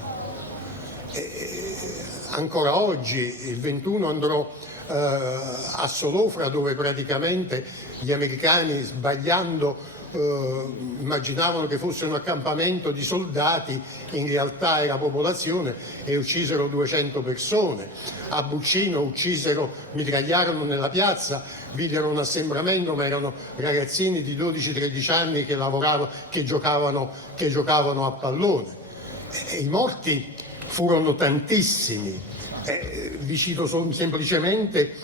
Ancora oggi, il 21, andrò a Solofra, dove praticamente gli americani, sbagliando, immaginavano che fosse un accampamento di soldati, in realtà era popolazione, e uccisero 200 persone. A Buccino mitragliarono nella piazza, videro un assembramento, ma erano ragazzini di 12-13 anni che giocavano a pallone. E i morti furono tantissimi. Vi cito semplicemente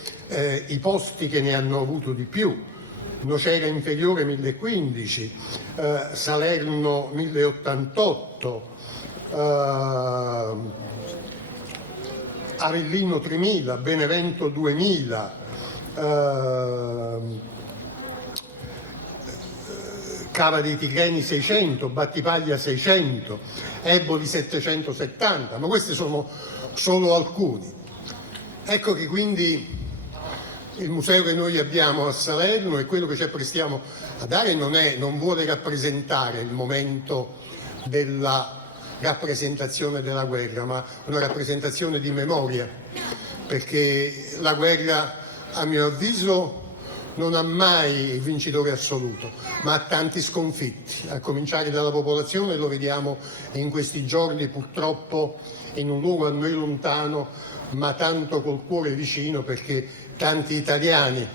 i posti che ne hanno avuto di più. Nocera Inferiore 1015, Salerno 1088, Avellino 3000, Benevento 2000, Cava dei Tirreni 600, Battipaglia 600, Eboli 770, ma questi sono solo alcuni. Ecco che quindi il museo che noi abbiamo a Salerno e quello che ci apprestiamo a dare non vuole rappresentare il momento della rappresentazione della guerra, ma una rappresentazione di memoria, perché la guerra, a mio avviso, non ha mai il vincitore assoluto, ma ha tanti sconfitti, a cominciare dalla popolazione. Lo vediamo in questi giorni, purtroppo in un luogo a noi lontano, ma tanto col cuore vicino, perché tanti italiani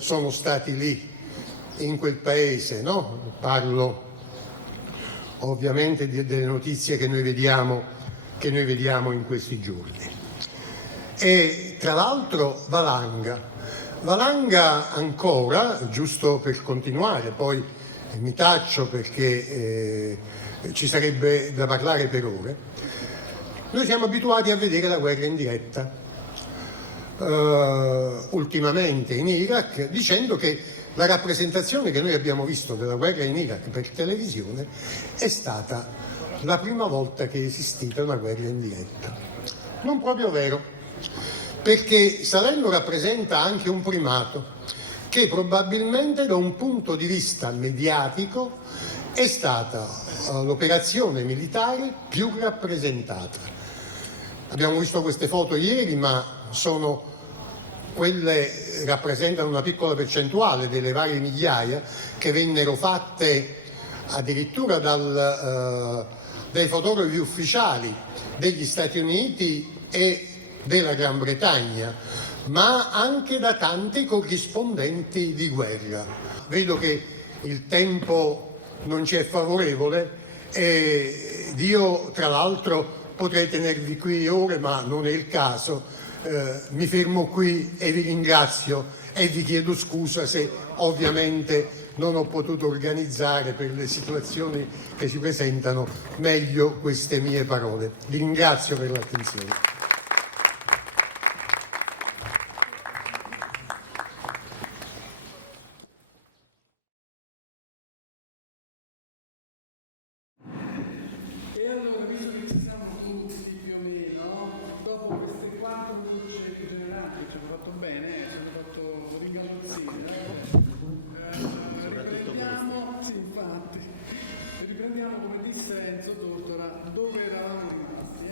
sono stati lì, in quel paese, no? Parlo ovviamente delle notizie che noi vediamo in questi giorni. E tra l'altro Valanga ancora, giusto per continuare, poi mi taccio perché ci sarebbe da parlare per ore, noi siamo abituati a vedere la guerra in diretta. Ultimamente in Iraq, dicendo che la rappresentazione che noi abbiamo visto della guerra in Iraq per televisione è stata la prima volta che è esistita una guerra in diretta. Non proprio vero, perché Salerno rappresenta anche un primato che probabilmente da un punto di vista mediatico è stata l'operazione militare più rappresentata. Abbiamo visto queste foto ieri, ma quelle rappresentano una piccola percentuale delle varie migliaia che vennero fatte addirittura dai fotografi ufficiali degli Stati Uniti e della Gran Bretagna, ma anche da tanti corrispondenti di guerra. Vedo che il tempo non ci è favorevole e io tra l'altro potrei tenervi qui ore, ma non è il caso. Mi fermo qui e vi ringrazio e vi chiedo scusa se ovviamente non ho potuto organizzare per le situazioni che si presentano meglio queste mie parole. Vi ringrazio per l'attenzione. E allora, visto che ci siamo tutti più o meno, dopo queste 4 luci generali ci hanno fatto bene, ci hanno fatto rigalozzire, riprendiamo, sì infatti, riprendiamo come disse Enzo Tortora, dove eravamo rimasti.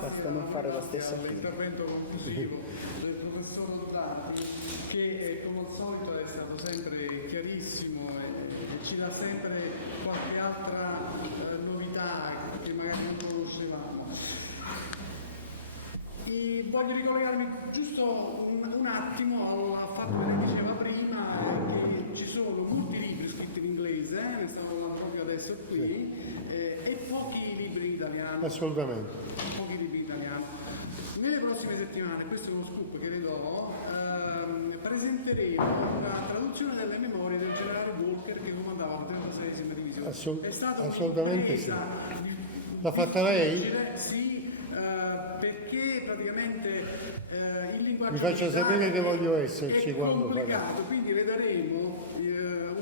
Basta non fare la stessa fine. L'intervento conclusivo del professor Ottati, che come al solito è stato sempre chiarissimo e ci dà sempre qualche altra novità che magari non conoscevamo. E voglio ricollegarmi giusto un attimo al fatto che lei diceva prima che ci sono molti libri scritti in inglese, ne stiamo parlando proprio adesso qui, e pochi libri in italiano. Assolutamente. Pochi libri in italiano. Nelle prossime settimane, questo è uno scoop che le do, presenteremo una traduzione delle memorie del generale Walker che comandava la 36esima divisione. È stata assolutamente sì. L'ha fatta lei? Sì, perché praticamente il linguaggio Mi faccia sapere che voglio esserci è quando complicato, quindi le daremo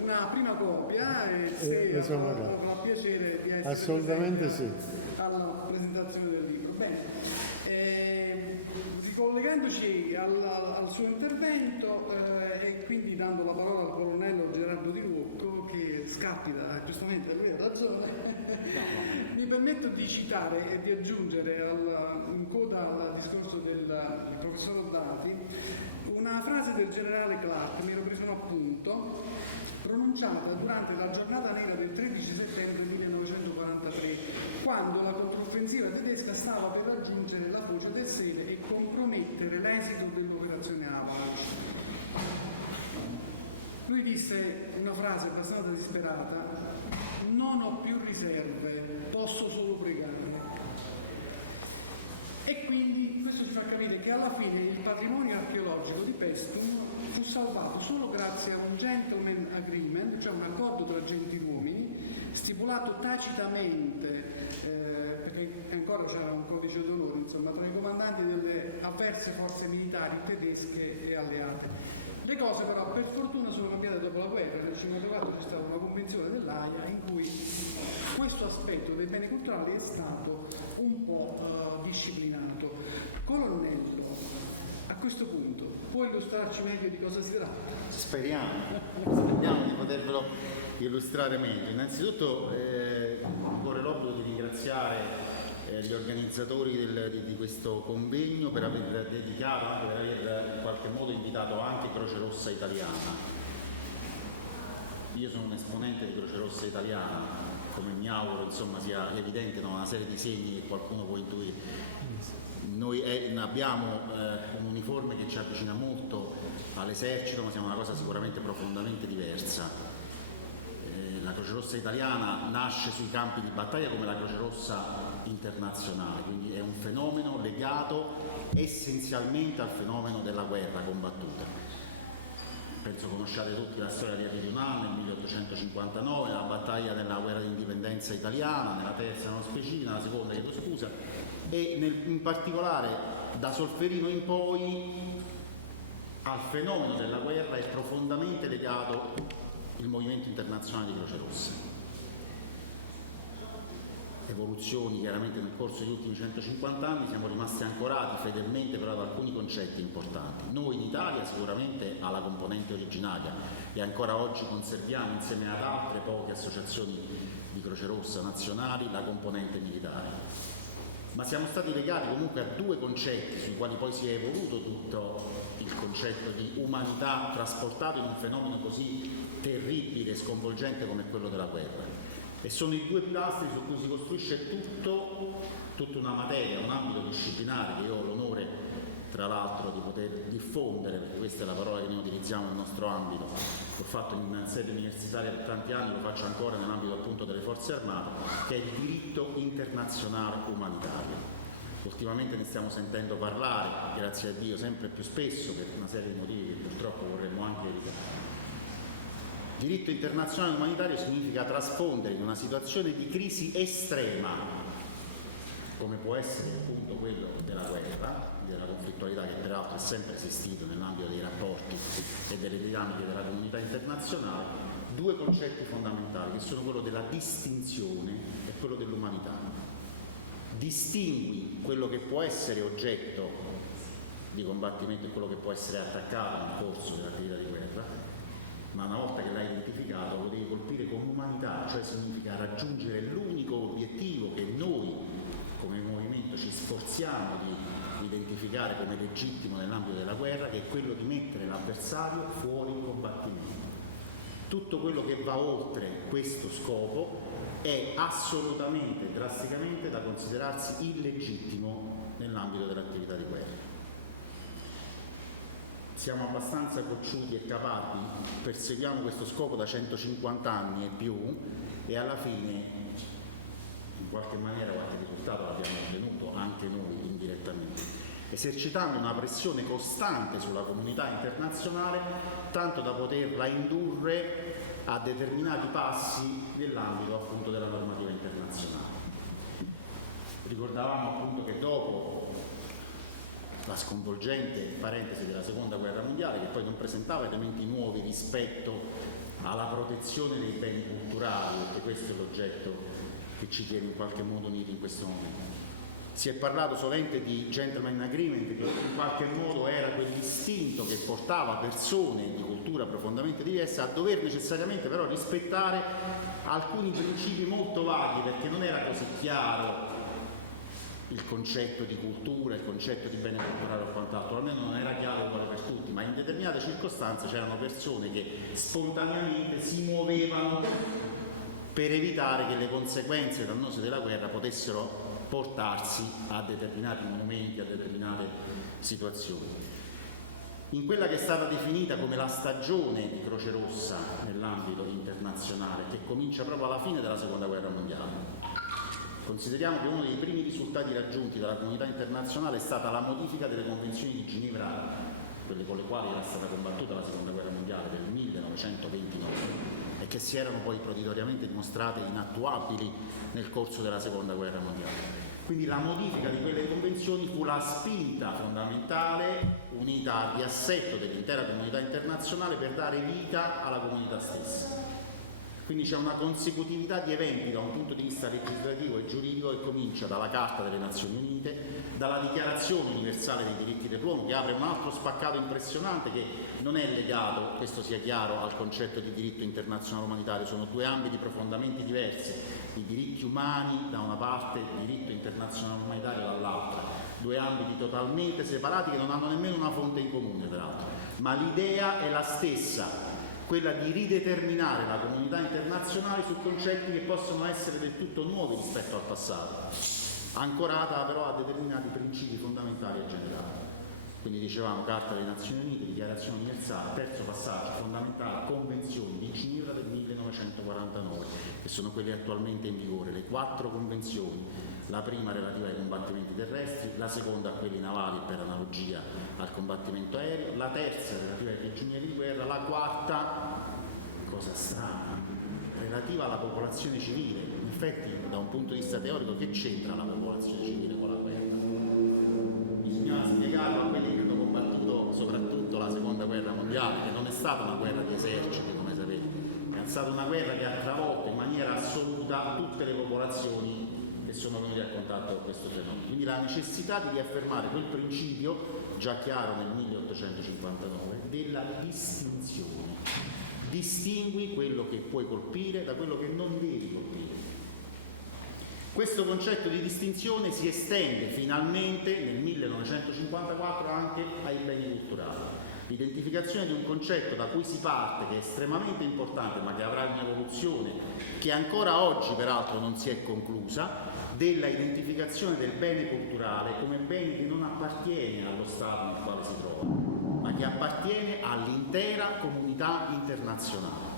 una prima copia e se avrà piacere di essere assolutamente sì. alla presentazione del libro. Bene, ricollegandoci al suo intervento e quindi dando la parola al colonnello Gerardo Di Ruocco che scapita giustamente lui ha ragione, mi permetto di citare e di aggiungere in coda al discorso del professor Ottati una frase del generale Clark, mi ero preso un appunto, pronunciata durante la giornata nera del 13 settembre 1943, quando la controffensiva tedesca stava per raggiungere la foce del Sele e compromettere l'esito dell'operazione Avalanche. Lui disse una frase abbastanza disperata: non ho più riserve, posso solo pregare. E quindi questo ci fa capire che alla fine il patrimonio archeologico di Paestum fu salvato solo grazie a un gentleman agreement, cioè un accordo tra gentiluomini, stipulato tacitamente, perché ancora c'era un codice d'onore, insomma, tra i comandanti delle avverse forze militari tedesche e alleate. Le cose però per fortuna sono cambiate dopo la guerra. Nel 1954 c'è stata una convenzione dell'Aia in cui questo aspetto dei beni culturali è stato un po' disciplinato. Colonnello, a questo punto può illustrarci meglio di cosa si tratta? Speriamo di potervelo illustrare meglio. Innanzitutto corre l'obbligo di ringraziare gli organizzatori di questo convegno per aver dedicato, anche per aver in qualche modo invitato anche Croce Rossa Italiana. Io sono un esponente di Croce Rossa Italiana, come mi auguro insomma sia evidente da una serie di segni che qualcuno può intuire. Noi abbiamo un uniforme che ci avvicina molto all'esercito, ma siamo una cosa sicuramente profondamente diversa. la Croce Rossa italiana nasce sui campi di battaglia come la Croce Rossa internazionale, quindi è un fenomeno legato essenzialmente al fenomeno della guerra combattuta. Penso conosciate tutti la storia di Meridionale nel 1859, la battaglia della guerra d'indipendenza italiana, nella terza non specifica, nella seconda chiedo scusa, e in particolare da Solferino in poi al fenomeno della guerra è profondamente legato il movimento internazionale di Croce Rossa. Evoluzioni chiaramente nel corso degli ultimi 150 anni, siamo rimasti ancorati fedelmente però ad alcuni concetti importanti. Noi in Italia sicuramente alla componente originaria e ancora oggi conserviamo insieme ad altre poche associazioni di Croce Rossa nazionali la componente militare. Ma siamo stati legati comunque a due concetti sui quali poi si è evoluto tutto il concetto di umanità trasportato in un fenomeno così terribile e sconvolgente come quello della guerra. E sono i due pilastri su cui si costruisce tutta una materia, un ambito disciplinare che io ho l'onore tra l'altro di poter diffondere, perché questa è la parola che noi utilizziamo nel nostro ambito. L'ho fatto in sede universitaria per tanti anni, lo faccio ancora nell'ambito appunto delle forze armate, che è il diritto internazionale umanitario. Ultimamente ne stiamo sentendo parlare, grazie a Dio, sempre più spesso per una serie di motivi che purtroppo vorremmo anche evitare. Diritto internazionale umanitario significa traspondere in una situazione di crisi estrema, come può essere appunto quello della guerra, della conflittualità che peraltro è sempre esistito nell'ambito dei rapporti e delle dinamiche della comunità internazionale, due concetti fondamentali che sono quello della distinzione e quello dell'umanità. Distingui quello che può essere oggetto di combattimento e quello che può essere attaccato nel corso dell'attività di guerra, ma una volta che l'hai identificato lo devi colpire con umanità, cioè significa raggiungere l'unico obiettivo che noi come movimento ci sforziamo di identificare come legittimo nell'ambito della guerra, che è quello di mettere l'avversario fuori combattimento. Tutto quello che va oltre questo scopo è assolutamente, drasticamente da considerarsi illegittimo nell'ambito dell'attività di guerra. Siamo abbastanza cocciuti e capaci, perseguiamo questo scopo da 150 anni e più e alla fine in qualche maniera qualche risultato l'abbiamo ottenuto anche noi indirettamente, esercitando una pressione costante sulla comunità internazionale tanto da poterla indurre a determinati passi nell'ambito appunto della normativa internazionale. Ricordavamo appunto che dopo la sconvolgente parentesi della seconda guerra mondiale, che poi non presentava elementi nuovi rispetto alla protezione dei beni culturali, perché questo è l'oggetto che ci tiene in qualche modo uniti in questo momento. Si è parlato sovente di gentleman agreement, che in qualche modo era quell'istinto che portava persone di cultura profondamente diversa a dover necessariamente però rispettare alcuni principi molto vaghi, perché non era così chiaro il concetto di cultura, il concetto di bene culturale o quant'altro, almeno non era chiaro uguale per tutti, ma in determinate circostanze c'erano persone che spontaneamente si muovevano per evitare che le conseguenze dannose della guerra potessero portarsi a determinati monumenti, a determinate situazioni. In quella che è stata definita come la stagione di Croce Rossa nell'ambito internazionale, che comincia proprio alla fine della seconda guerra mondiale, consideriamo che uno dei primi risultati raggiunti dalla comunità internazionale è stata la modifica delle convenzioni di Ginevra, quelle con le quali era stata combattuta la seconda guerra mondiale del 1929 e che si erano poi proditoriamente dimostrate inattuabili nel corso della seconda guerra mondiale. Quindi la modifica di quelle convenzioni fu la spinta fondamentale, unita al riassetto dell'intera comunità internazionale, per dare vita alla comunità stessa. Quindi c'è una consecutività di eventi da un punto di vista legislativo e giuridico che comincia dalla Carta delle Nazioni Unite, dalla Dichiarazione Universale dei Diritti dell'Uomo, che apre un altro spaccato impressionante che non è legato, questo sia chiaro, al concetto di diritto internazionale umanitario. Sono due ambiti profondamente diversi, i diritti umani da una parte, il diritto internazionale umanitario dall'altra, due ambiti totalmente separati che non hanno nemmeno una fonte in comune peraltro, ma l'idea è la stessa, quella di rideterminare la comunità internazionale su concetti che possono essere del tutto nuovi rispetto al passato, ancorata però a determinati principi fondamentali e generali. Quindi dicevamo Carta delle Nazioni Unite, Dichiarazione Universale, terzo passaggio fondamentale, Convenzione di Ginevra del 1949, che sono quelle attualmente in vigore, le 4 convenzioni, la prima relativa ai combattimenti terrestri, la seconda a quelli navali per analogia al combattimento aereo, la terza relativa ai prigionieri di guerra, la quarta, cosa strana, relativa alla popolazione civile. In effetti, da un punto di vista teorico, che c'entra la popolazione civile con la guerra? Bisognava spiegarlo a quelli che hanno combattuto soprattutto la seconda guerra mondiale, che non è stata una guerra di eserciti, come sapete, è stata una guerra che ha travolto in maniera assoluta tutte le popolazioni che sono venute a contatto con questo fenomeno. Quindi la necessità di riaffermare quel principio, già chiaro nel 1859, della distinzione. Distingui quello che puoi colpire da quello che non devi colpire. Questo concetto di distinzione si estende finalmente nel 1954 anche ai beni culturali. L'identificazione di un concetto da cui si parte, che è estremamente importante ma che avrà un'evoluzione che ancora oggi peraltro non si è conclusa, della identificazione del bene culturale come bene che non appartiene allo Stato nel quale si trova, ma che appartiene all'intera comunità internazionale.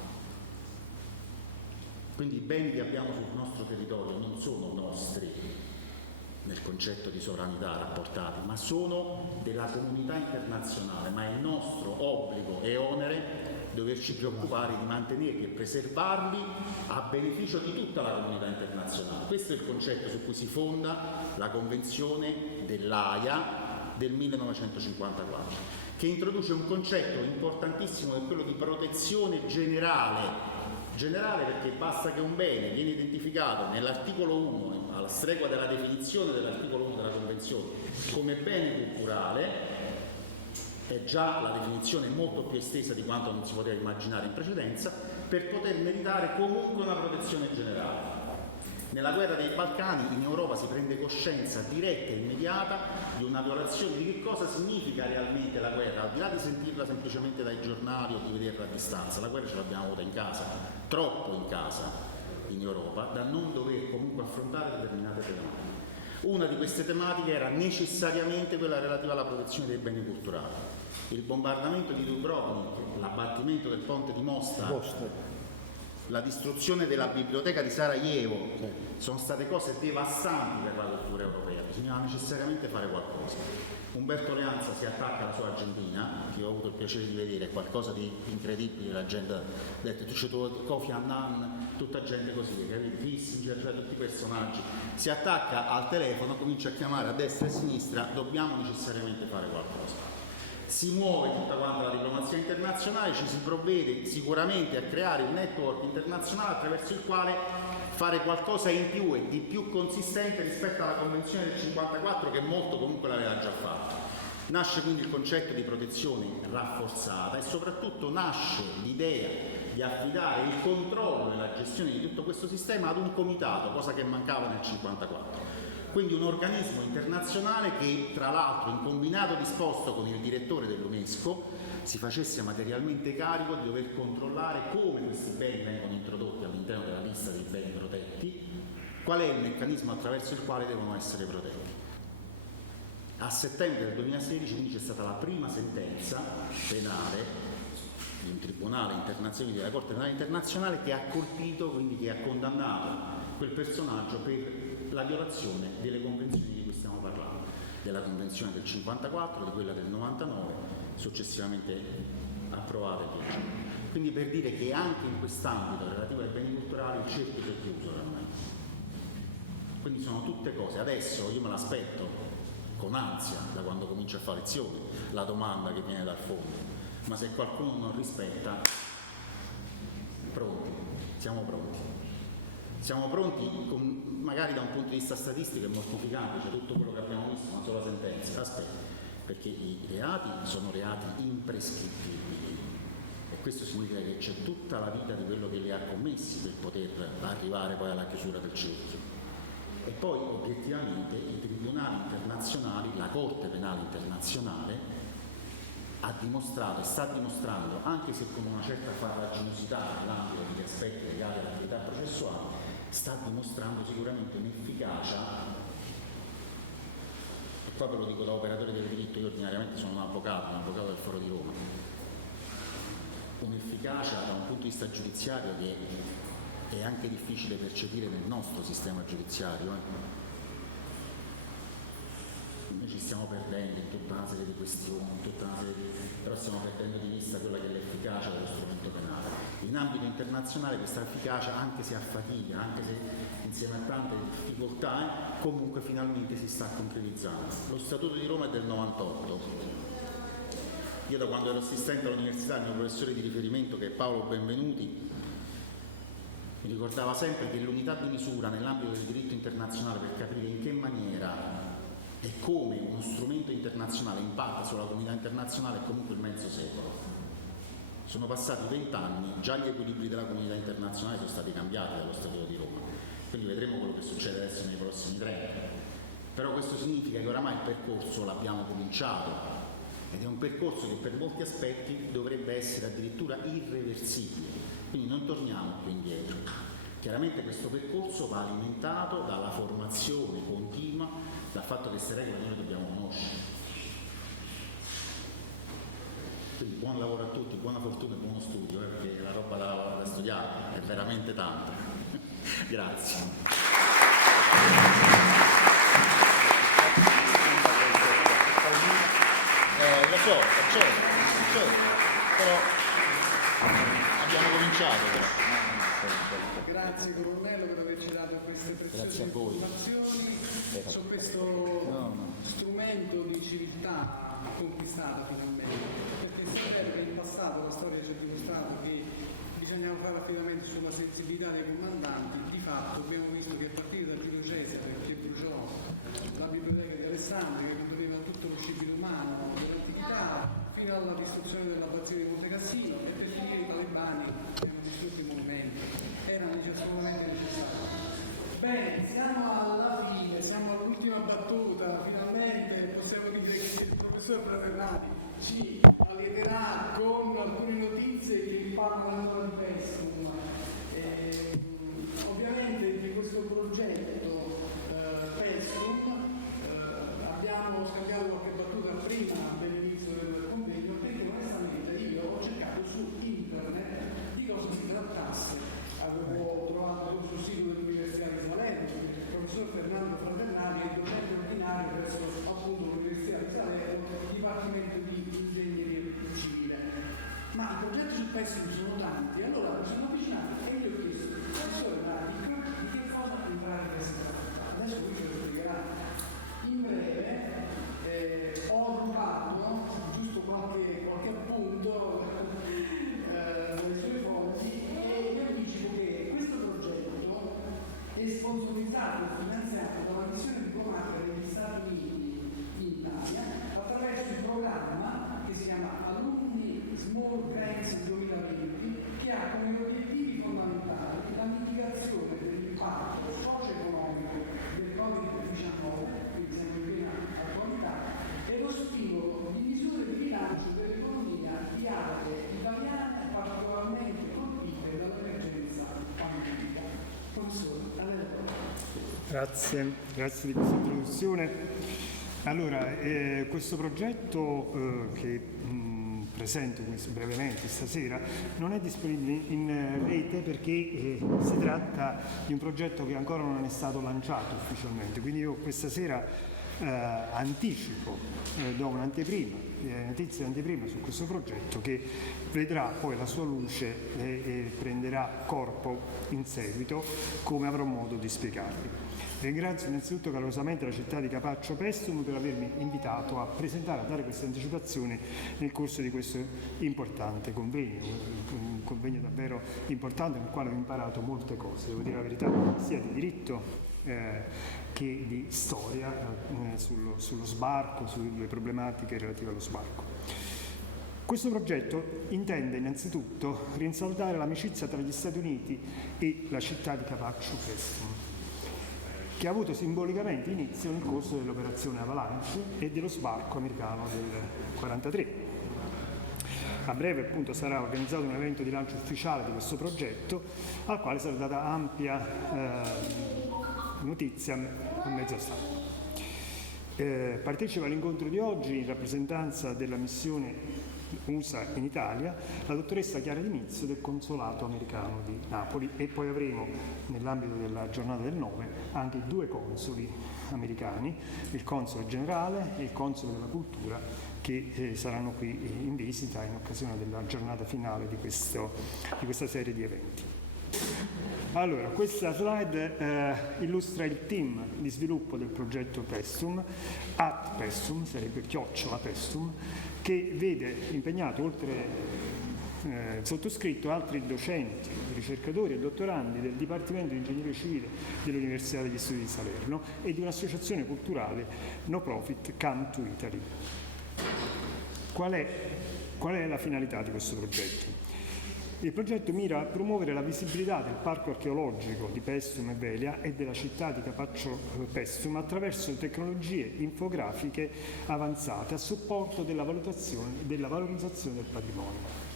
Quindi i beni che abbiamo sul nostro territorio non sono nostri nel concetto di sovranità rapportati, ma sono della comunità internazionale, ma è nostro obbligo e onere doverci preoccupare di mantenerli e preservarli a beneficio di tutta la comunità internazionale. Questo è il concetto su cui si fonda la Convenzione dell'Aia del 1954, che introduce un concetto importantissimo, che è quello di protezione generale perché basta che un bene viene identificato nell'articolo 1, alla stregua della definizione dell'articolo 1 della Convenzione, come bene culturale, è già la definizione molto più estesa di quanto non si poteva immaginare in precedenza, per poter meritare comunque una protezione generale. Nella guerra dei Balcani in Europa si prende coscienza diretta e immediata di una violazione, di che cosa significa realmente la guerra, al di là di sentirla semplicemente dai giornali o di vederla a distanza. La guerra ce l'abbiamo avuta in casa, troppo in casa in Europa, da non dover comunque affrontare determinate tematiche. Una di queste tematiche era necessariamente quella relativa alla protezione dei beni culturali. Il bombardamento di Dubrovnik, l'abbattimento del ponte di Mostar, la distruzione della biblioteca di Sarajevo sono state cose devastanti per la cultura europea, bisognava necessariamente fare qualcosa. Umberto Leanza si attacca alla sua Argentina, che ho avuto il piacere di vedere, qualcosa di incredibile, la gente ha detto, c'è Kofi Annan, tutta gente così, Kissinger, cioè tutti i personaggi, si attacca al telefono, comincia a chiamare a destra e a sinistra, dobbiamo necessariamente fare qualcosa. Si muove tutta quanta la diplomazia internazionale, ci si provvede sicuramente a creare un network internazionale attraverso il quale fare qualcosa in più e di più consistente rispetto alla Convenzione del 54, che molto comunque l'aveva già fatto. Nasce quindi il concetto di protezione rafforzata e soprattutto nasce l'idea di affidare il controllo e la gestione di tutto questo sistema ad un comitato, cosa che mancava nel 54. Quindi un organismo internazionale che, tra l'altro, in combinato disposto con il direttore dell'UNESCO, si facesse materialmente carico di dover controllare come questi beni vengono introdotti all'interno della lista dei beni protetti, qual è il meccanismo attraverso il quale devono essere protetti. A settembre del 2016 quindi c'è stata la prima sentenza penale di un tribunale internazionale, della Corte Penale Internazionale, che ha colpito, quindi che ha condannato quel personaggio per la violazione delle convenzioni di cui stiamo parlando, della convenzione del 54, di quella del 99, successivamente approvate e quindi per dire che anche in quest'ambito relativo ai beni culturali il cerchio si è chiuso realmente. Quindi sono tutte cose, adesso io me l'aspetto con ansia da quando comincio a fare lezione, la domanda che viene dal fondo, ma se qualcuno non rispetta, pronti, siamo pronti. Siamo pronti, magari da un punto di vista statistico è mortificante, cioè tutto quello che abbiamo visto, una sola sentenza. Aspetta, perché i reati sono reati imprescrittibili e questo significa che c'è tutta la vita di quello che li ha commessi per poter arrivare poi alla chiusura del cerchio. E poi obiettivamente i tribunali internazionali, la Corte Penale Internazionale ha dimostrato e sta dimostrando, anche se con una certa farraginosità nell'ambito degli aspetti legati all'attività processuale, sta dimostrando sicuramente un'efficacia, qua ve lo dico da operatore del diritto, io ordinariamente sono un avvocato del Foro di Roma, un'efficacia da un punto di vista giudiziario che è anche difficile percepire nel nostro sistema giudiziario. Noi ci stiamo perdendo in tutta una serie di questioni, però stiamo perdendo di vista quella che è l'efficacia dello strumento penale. In ambito internazionale questa efficacia, anche se a fatica, anche se insieme a tante difficoltà, comunque finalmente si sta concretizzando. Lo Statuto di Roma è del 98. Io da quando ero assistente all'università, il mio professore di riferimento, che è Paolo Benvenuti, mi ricordava sempre che l'unità di misura nell'ambito del diritto internazionale per capire in che maniera e come uno strumento internazionale impatta sulla comunità internazionale è comunque il mezzo secolo. Sono passati 20 anni, già gli equilibri della comunità internazionale sono stati cambiati dallo Statuto di Roma, quindi vedremo quello che succede adesso nei prossimi 30. Però questo significa che oramai il percorso l'abbiamo cominciato ed è un percorso che per molti aspetti dovrebbe essere addirittura irreversibile, quindi non torniamo più indietro. Chiaramente questo percorso va alimentato dalla formazione continua, dal fatto che queste regole noi le dobbiamo conoscere. Quindi buon lavoro a tutti, buona fortuna e buono studio, perché la roba da studiare è veramente tanta. Grazie. Lo so, però abbiamo cominciato. Grazie Colonnello per averci dato queste preziose informazioni su questo strumento di civiltà conquistata finalmente, perché se è vero che in passato la storia ci ha dimostrato che bisognava fare affidamento sulla sensibilità dei comandanti, di fatto abbiamo visto che a partire da Giulio Cesare, che bruciò la biblioteca di Alessandria, che conteneva tutto lo scibile umano dell'antichità, fino alla distruzione dell'abbazia di Monte Cassino e per finire i talebani che hanno distrutto i monumenti. Era assolutamente necessario. Bene, siamo alla fine, siamo all'ultima battuta, finalmente possiamo dire che il professor Braverrati ci allieterà con alcune notizie che riguardano la di Pestum. Ovviamente di questo progetto Pestum abbiamo scambiato qualche battuta prima dell'inizio del convegno, perché onestamente io ho cercato su internet di cosa si trattasse. Avevo trovato sul sito dell'Università di Salerno il professor Fernando Fratellari, il docente ordinario presso appunto l'Università di Salerno, Dipartimento di Ingegneria Civile. Ma i progetti sul Pestum sono tanti, allora mi sono avvicinato e gli ho chiesto, professore Radic, di che cosa in pratica si tratta? Adesso qui ce lo spiegherà. In breve ho rubato giusto qualche appunto nelle sue fonti e vi anticipo che questo progetto è sponsorizzato e finanziato dalla missione diplomatica degli Stati Uniti in Italia attraverso il programma che si chiama Alumni Small Grants 2020, che ha come obiettivi fondamentali la mitigazione dell'impatto socio-economico del Covid-19, quindi siamo in piena attualità, e lo stimolo di misure di rilancio dell'economia di aree italiane particolarmente colpite dall'emergenza pandemica. Professore, a lei la parola. Grazie di questa introduzione. Allora, questo progetto che presento brevemente stasera non è disponibile in rete perché si tratta di un progetto che ancora non è stato lanciato ufficialmente, quindi io questa sera anticipo, do un'anteprima, notizie anteprima su questo progetto che vedrà poi la sua luce e prenderà corpo in seguito, come avrò modo di spiegarvi. Ringrazio innanzitutto calorosamente la città di Capaccio Pestum per avermi invitato a presentare, a dare queste anticipazioni nel corso di questo importante convegno, un convegno davvero importante nel quale ho imparato molte cose, devo dire la verità, sia di diritto che di storia sullo sbarco, sulle problematiche relative allo sbarco. Questo progetto intende innanzitutto rinsaldare l'amicizia tra gli Stati Uniti e la città di Capaccio Pestum, che ha avuto simbolicamente inizio nel corso dell'operazione Avalanche e dello sbarco americano del 1943. A breve appunto sarà organizzato un evento di lancio ufficiale di questo progetto, al quale sarà data ampia notizia a mezzo stampa. Partecipa all'incontro di oggi in rappresentanza della missione USA in Italia la dottoressa Chiara Di Mizio del Consolato americano di Napoli, e poi avremo nell'ambito della giornata del 9 anche 2 consoli americani, il console generale e il console della cultura, che saranno qui in visita in occasione della giornata finale di questa serie di eventi. Allora, questa slide illustra il team di sviluppo del progetto PESTUM, @PESTUM, sarebbe @PESTUM, che vede impegnato oltre sottoscritto altri docenti, ricercatori e dottorandi del Dipartimento di Ingegneria Civile dell'Università degli Studi di Salerno e di un'associazione culturale no profit, Come to Italy. Qual è la finalità di questo progetto? Il progetto mira a promuovere la visibilità del parco archeologico di Paestum e Velia e della città di Capaccio Paestum attraverso tecnologie infografiche avanzate a supporto della valorizzazione del patrimonio.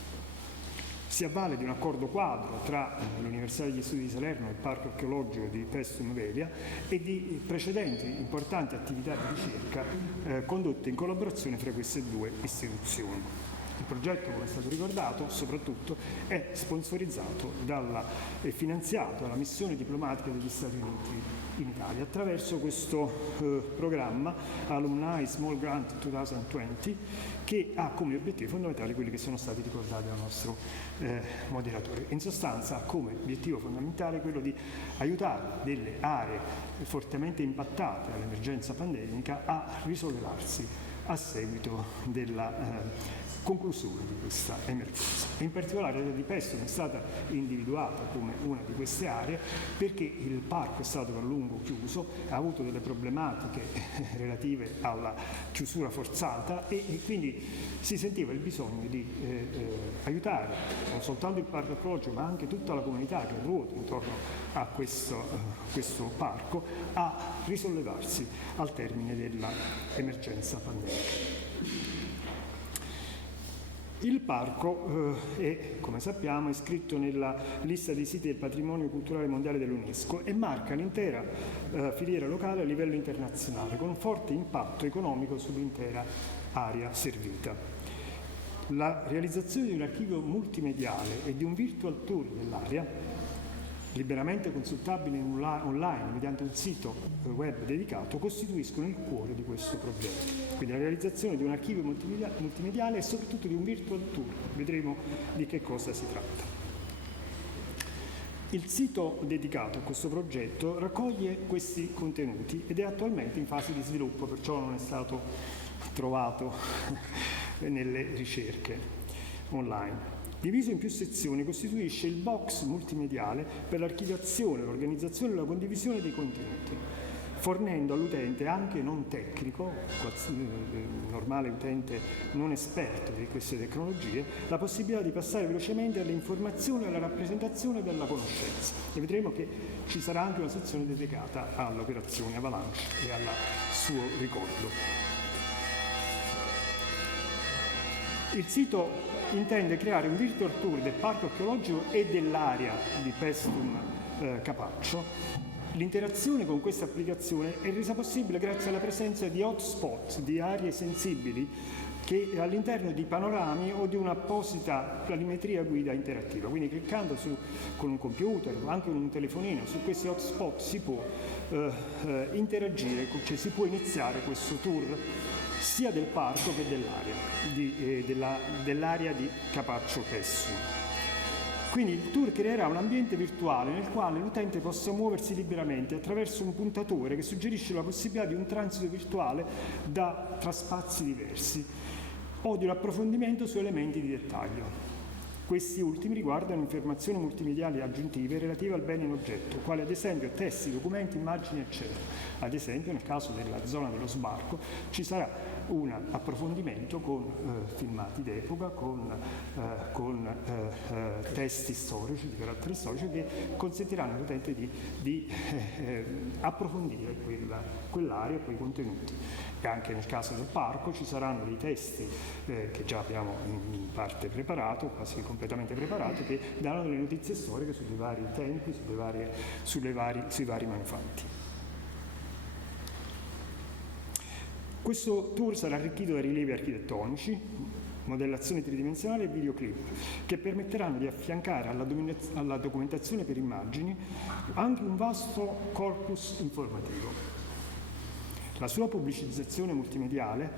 Si avvale di un accordo quadro tra l'Università degli Studi di Salerno e il Parco Archeologico di Paestum e Velia e di precedenti importanti attività di ricerca condotte in collaborazione fra queste 2 istituzioni. Il progetto, come è stato ricordato, soprattutto è sponsorizzato e finanziato dalla missione diplomatica degli Stati Uniti in Italia attraverso questo programma Alumni Small Grant 2020, che ha come obiettivi fondamentali quelli che sono stati ricordati dal nostro moderatore. In sostanza ha come obiettivo fondamentale quello di aiutare delle aree fortemente impattate dall'emergenza pandemica a risollevarsi a seguito della conclusione di questa emergenza. In particolare l'area di Paestum è stata individuata come una di queste aree perché il parco è stato a lungo chiuso, ha avuto delle problematiche relative alla chiusura forzata e quindi si sentiva il bisogno di aiutare non soltanto il parco archeologico ma anche tutta la comunità che ruota intorno a questo parco a risollevarsi al termine dell'emergenza pandemica. Il parco è, come sappiamo, iscritto nella lista dei siti del patrimonio culturale mondiale dell'UNESCO e marca l'intera filiera locale a livello internazionale, con un forte impatto economico sull'intera area servita. La realizzazione di un archivio multimediale e di un virtual tour dell'area, liberamente consultabile online mediante un sito web dedicato, costituiscono il cuore di questo progetto. Quindi la realizzazione di un archivio multimediale e soprattutto di un virtual tour. Vedremo di che cosa si tratta. Il sito dedicato a questo progetto raccoglie questi contenuti ed è attualmente in fase di sviluppo, perciò non è stato trovato nelle ricerche online. Diviso in più sezioni, costituisce il box multimediale per l'archiviazione, l'organizzazione e la condivisione dei contenuti, fornendo all'utente, anche non tecnico, normale utente non esperto di queste tecnologie, la possibilità di passare velocemente alle informazioni e alla rappresentazione della conoscenza. E vedremo che ci sarà anche una sezione dedicata all'operazione Avalanche e al suo ricordo. Il sito intende creare un virtual tour del parco archeologico e dell'area di Paestum Capaccio. L'interazione con questa applicazione è resa possibile grazie alla presenza di hotspot, di aree sensibili, che all'interno di panorami o di un'apposita planimetria guida interattiva. Quindi cliccando con un computer o anche con un telefonino su questi hotspot si può interagire, cioè si può iniziare questo tour sia del parco che dell'area di Capaccio Paestum. Quindi il tour creerà un ambiente virtuale nel quale l'utente possa muoversi liberamente attraverso un puntatore che suggerisce la possibilità di un transito virtuale tra spazi diversi o di un approfondimento su elementi di dettaglio. Questi ultimi riguardano informazioni multimediali aggiuntive relative al bene in oggetto, quali ad esempio testi, documenti, immagini, eccetera. Ad esempio, nel caso della zona dello sbarco, ci sarà un approfondimento con filmati d'epoca, con testi storici, di carattere storico, che consentiranno all'utente di approfondire quell'area e quei contenuti. E anche nel caso del parco ci saranno dei testi che già abbiamo in parte preparato, quasi completamente preparati, che danno delle notizie storiche sui vari tempi, sui vari manufatti. Questo tour sarà arricchito da rilievi architettonici, modellazione tridimensionale e videoclip, che permetteranno di affiancare alla documentazione per immagini anche un vasto corpus informativo. La sua pubblicizzazione multimediale,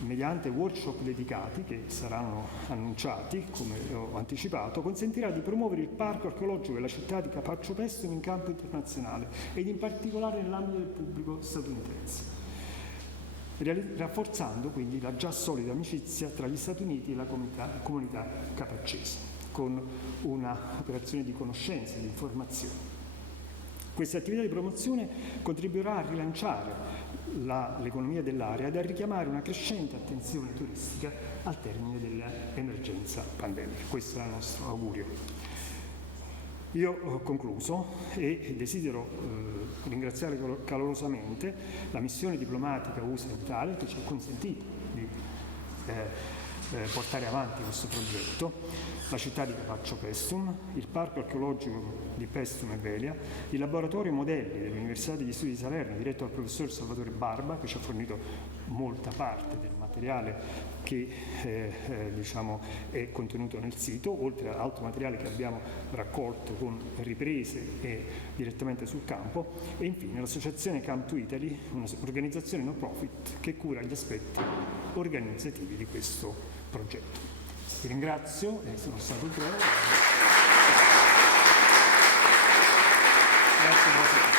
mediante workshop dedicati che saranno annunciati, come ho anticipato, consentirà di promuovere il parco archeologico della città di Capaccio Pestum in campo internazionale ed in particolare nell'ambito del pubblico statunitense, rafforzando quindi la già solida amicizia tra gli Stati Uniti e la comunità capaccese, con una operazione di conoscenza e di informazione. Questa attività di promozione contribuirà a rilanciare l'economia dell'area ed a richiamare una crescente attenzione turistica al termine dell'emergenza pandemica. Questo è il nostro augurio. Io ho concluso e desidero ringraziare calorosamente la missione diplomatica USA in Italia che ci ha consentito di portare avanti questo progetto, la città di Capaccio Pestum, il parco archeologico di Pestum e Velia, il laboratorio modelli dell'Università degli Studi di Salerno diretto dal professor Salvatore Barba, che ci ha fornito molta parte del materiale che è contenuto nel sito, oltre ad altro materiale che abbiamo raccolto con riprese e direttamente sul campo, e infine l'associazione Come to Italy, un'organizzazione no profit che cura gli aspetti organizzativi di questo progetto. Vi ringrazio e sono stato breve. Grazie.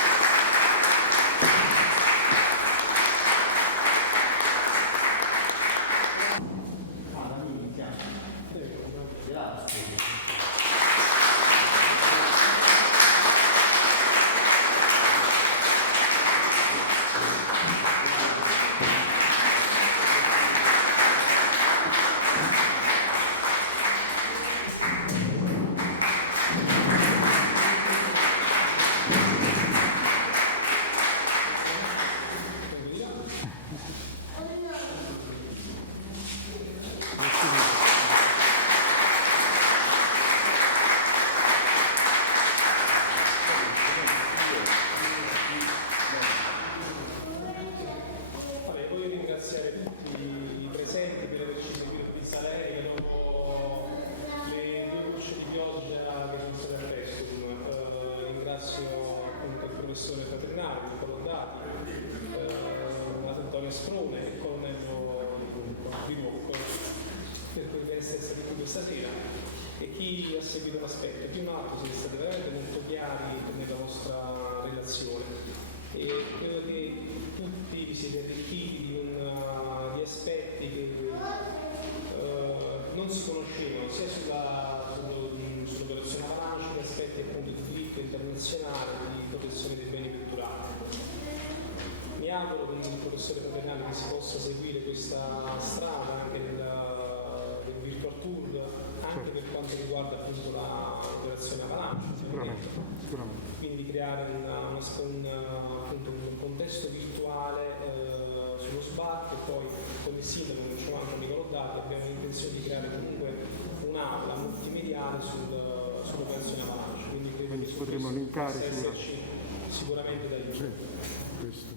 E chi ha seguito l'aspetto, chi un altro, siete stati veramente molto chiari nella nostra relazione e credo che tutti vi siete arricchiti di aspetti che non si conoscevano sia sull'operazione Avalanche che aspetti appunto di diritto internazionale di protezione dei beni culturali. Mi auguro con il professore Paternali che si possa seguire questa strada anche del virtual tour, anche per quanto riguarda appunto l'operazione Avalanche. Sicuramente. Quindi creare un contesto virtuale sullo sbarco e poi come sindaco, come ci hanno ricordato, abbiamo l'intenzione di creare comunque un'aula multimediale sull'operazione Avalanche. Quindi potremo linkare sicuramente da aiuto.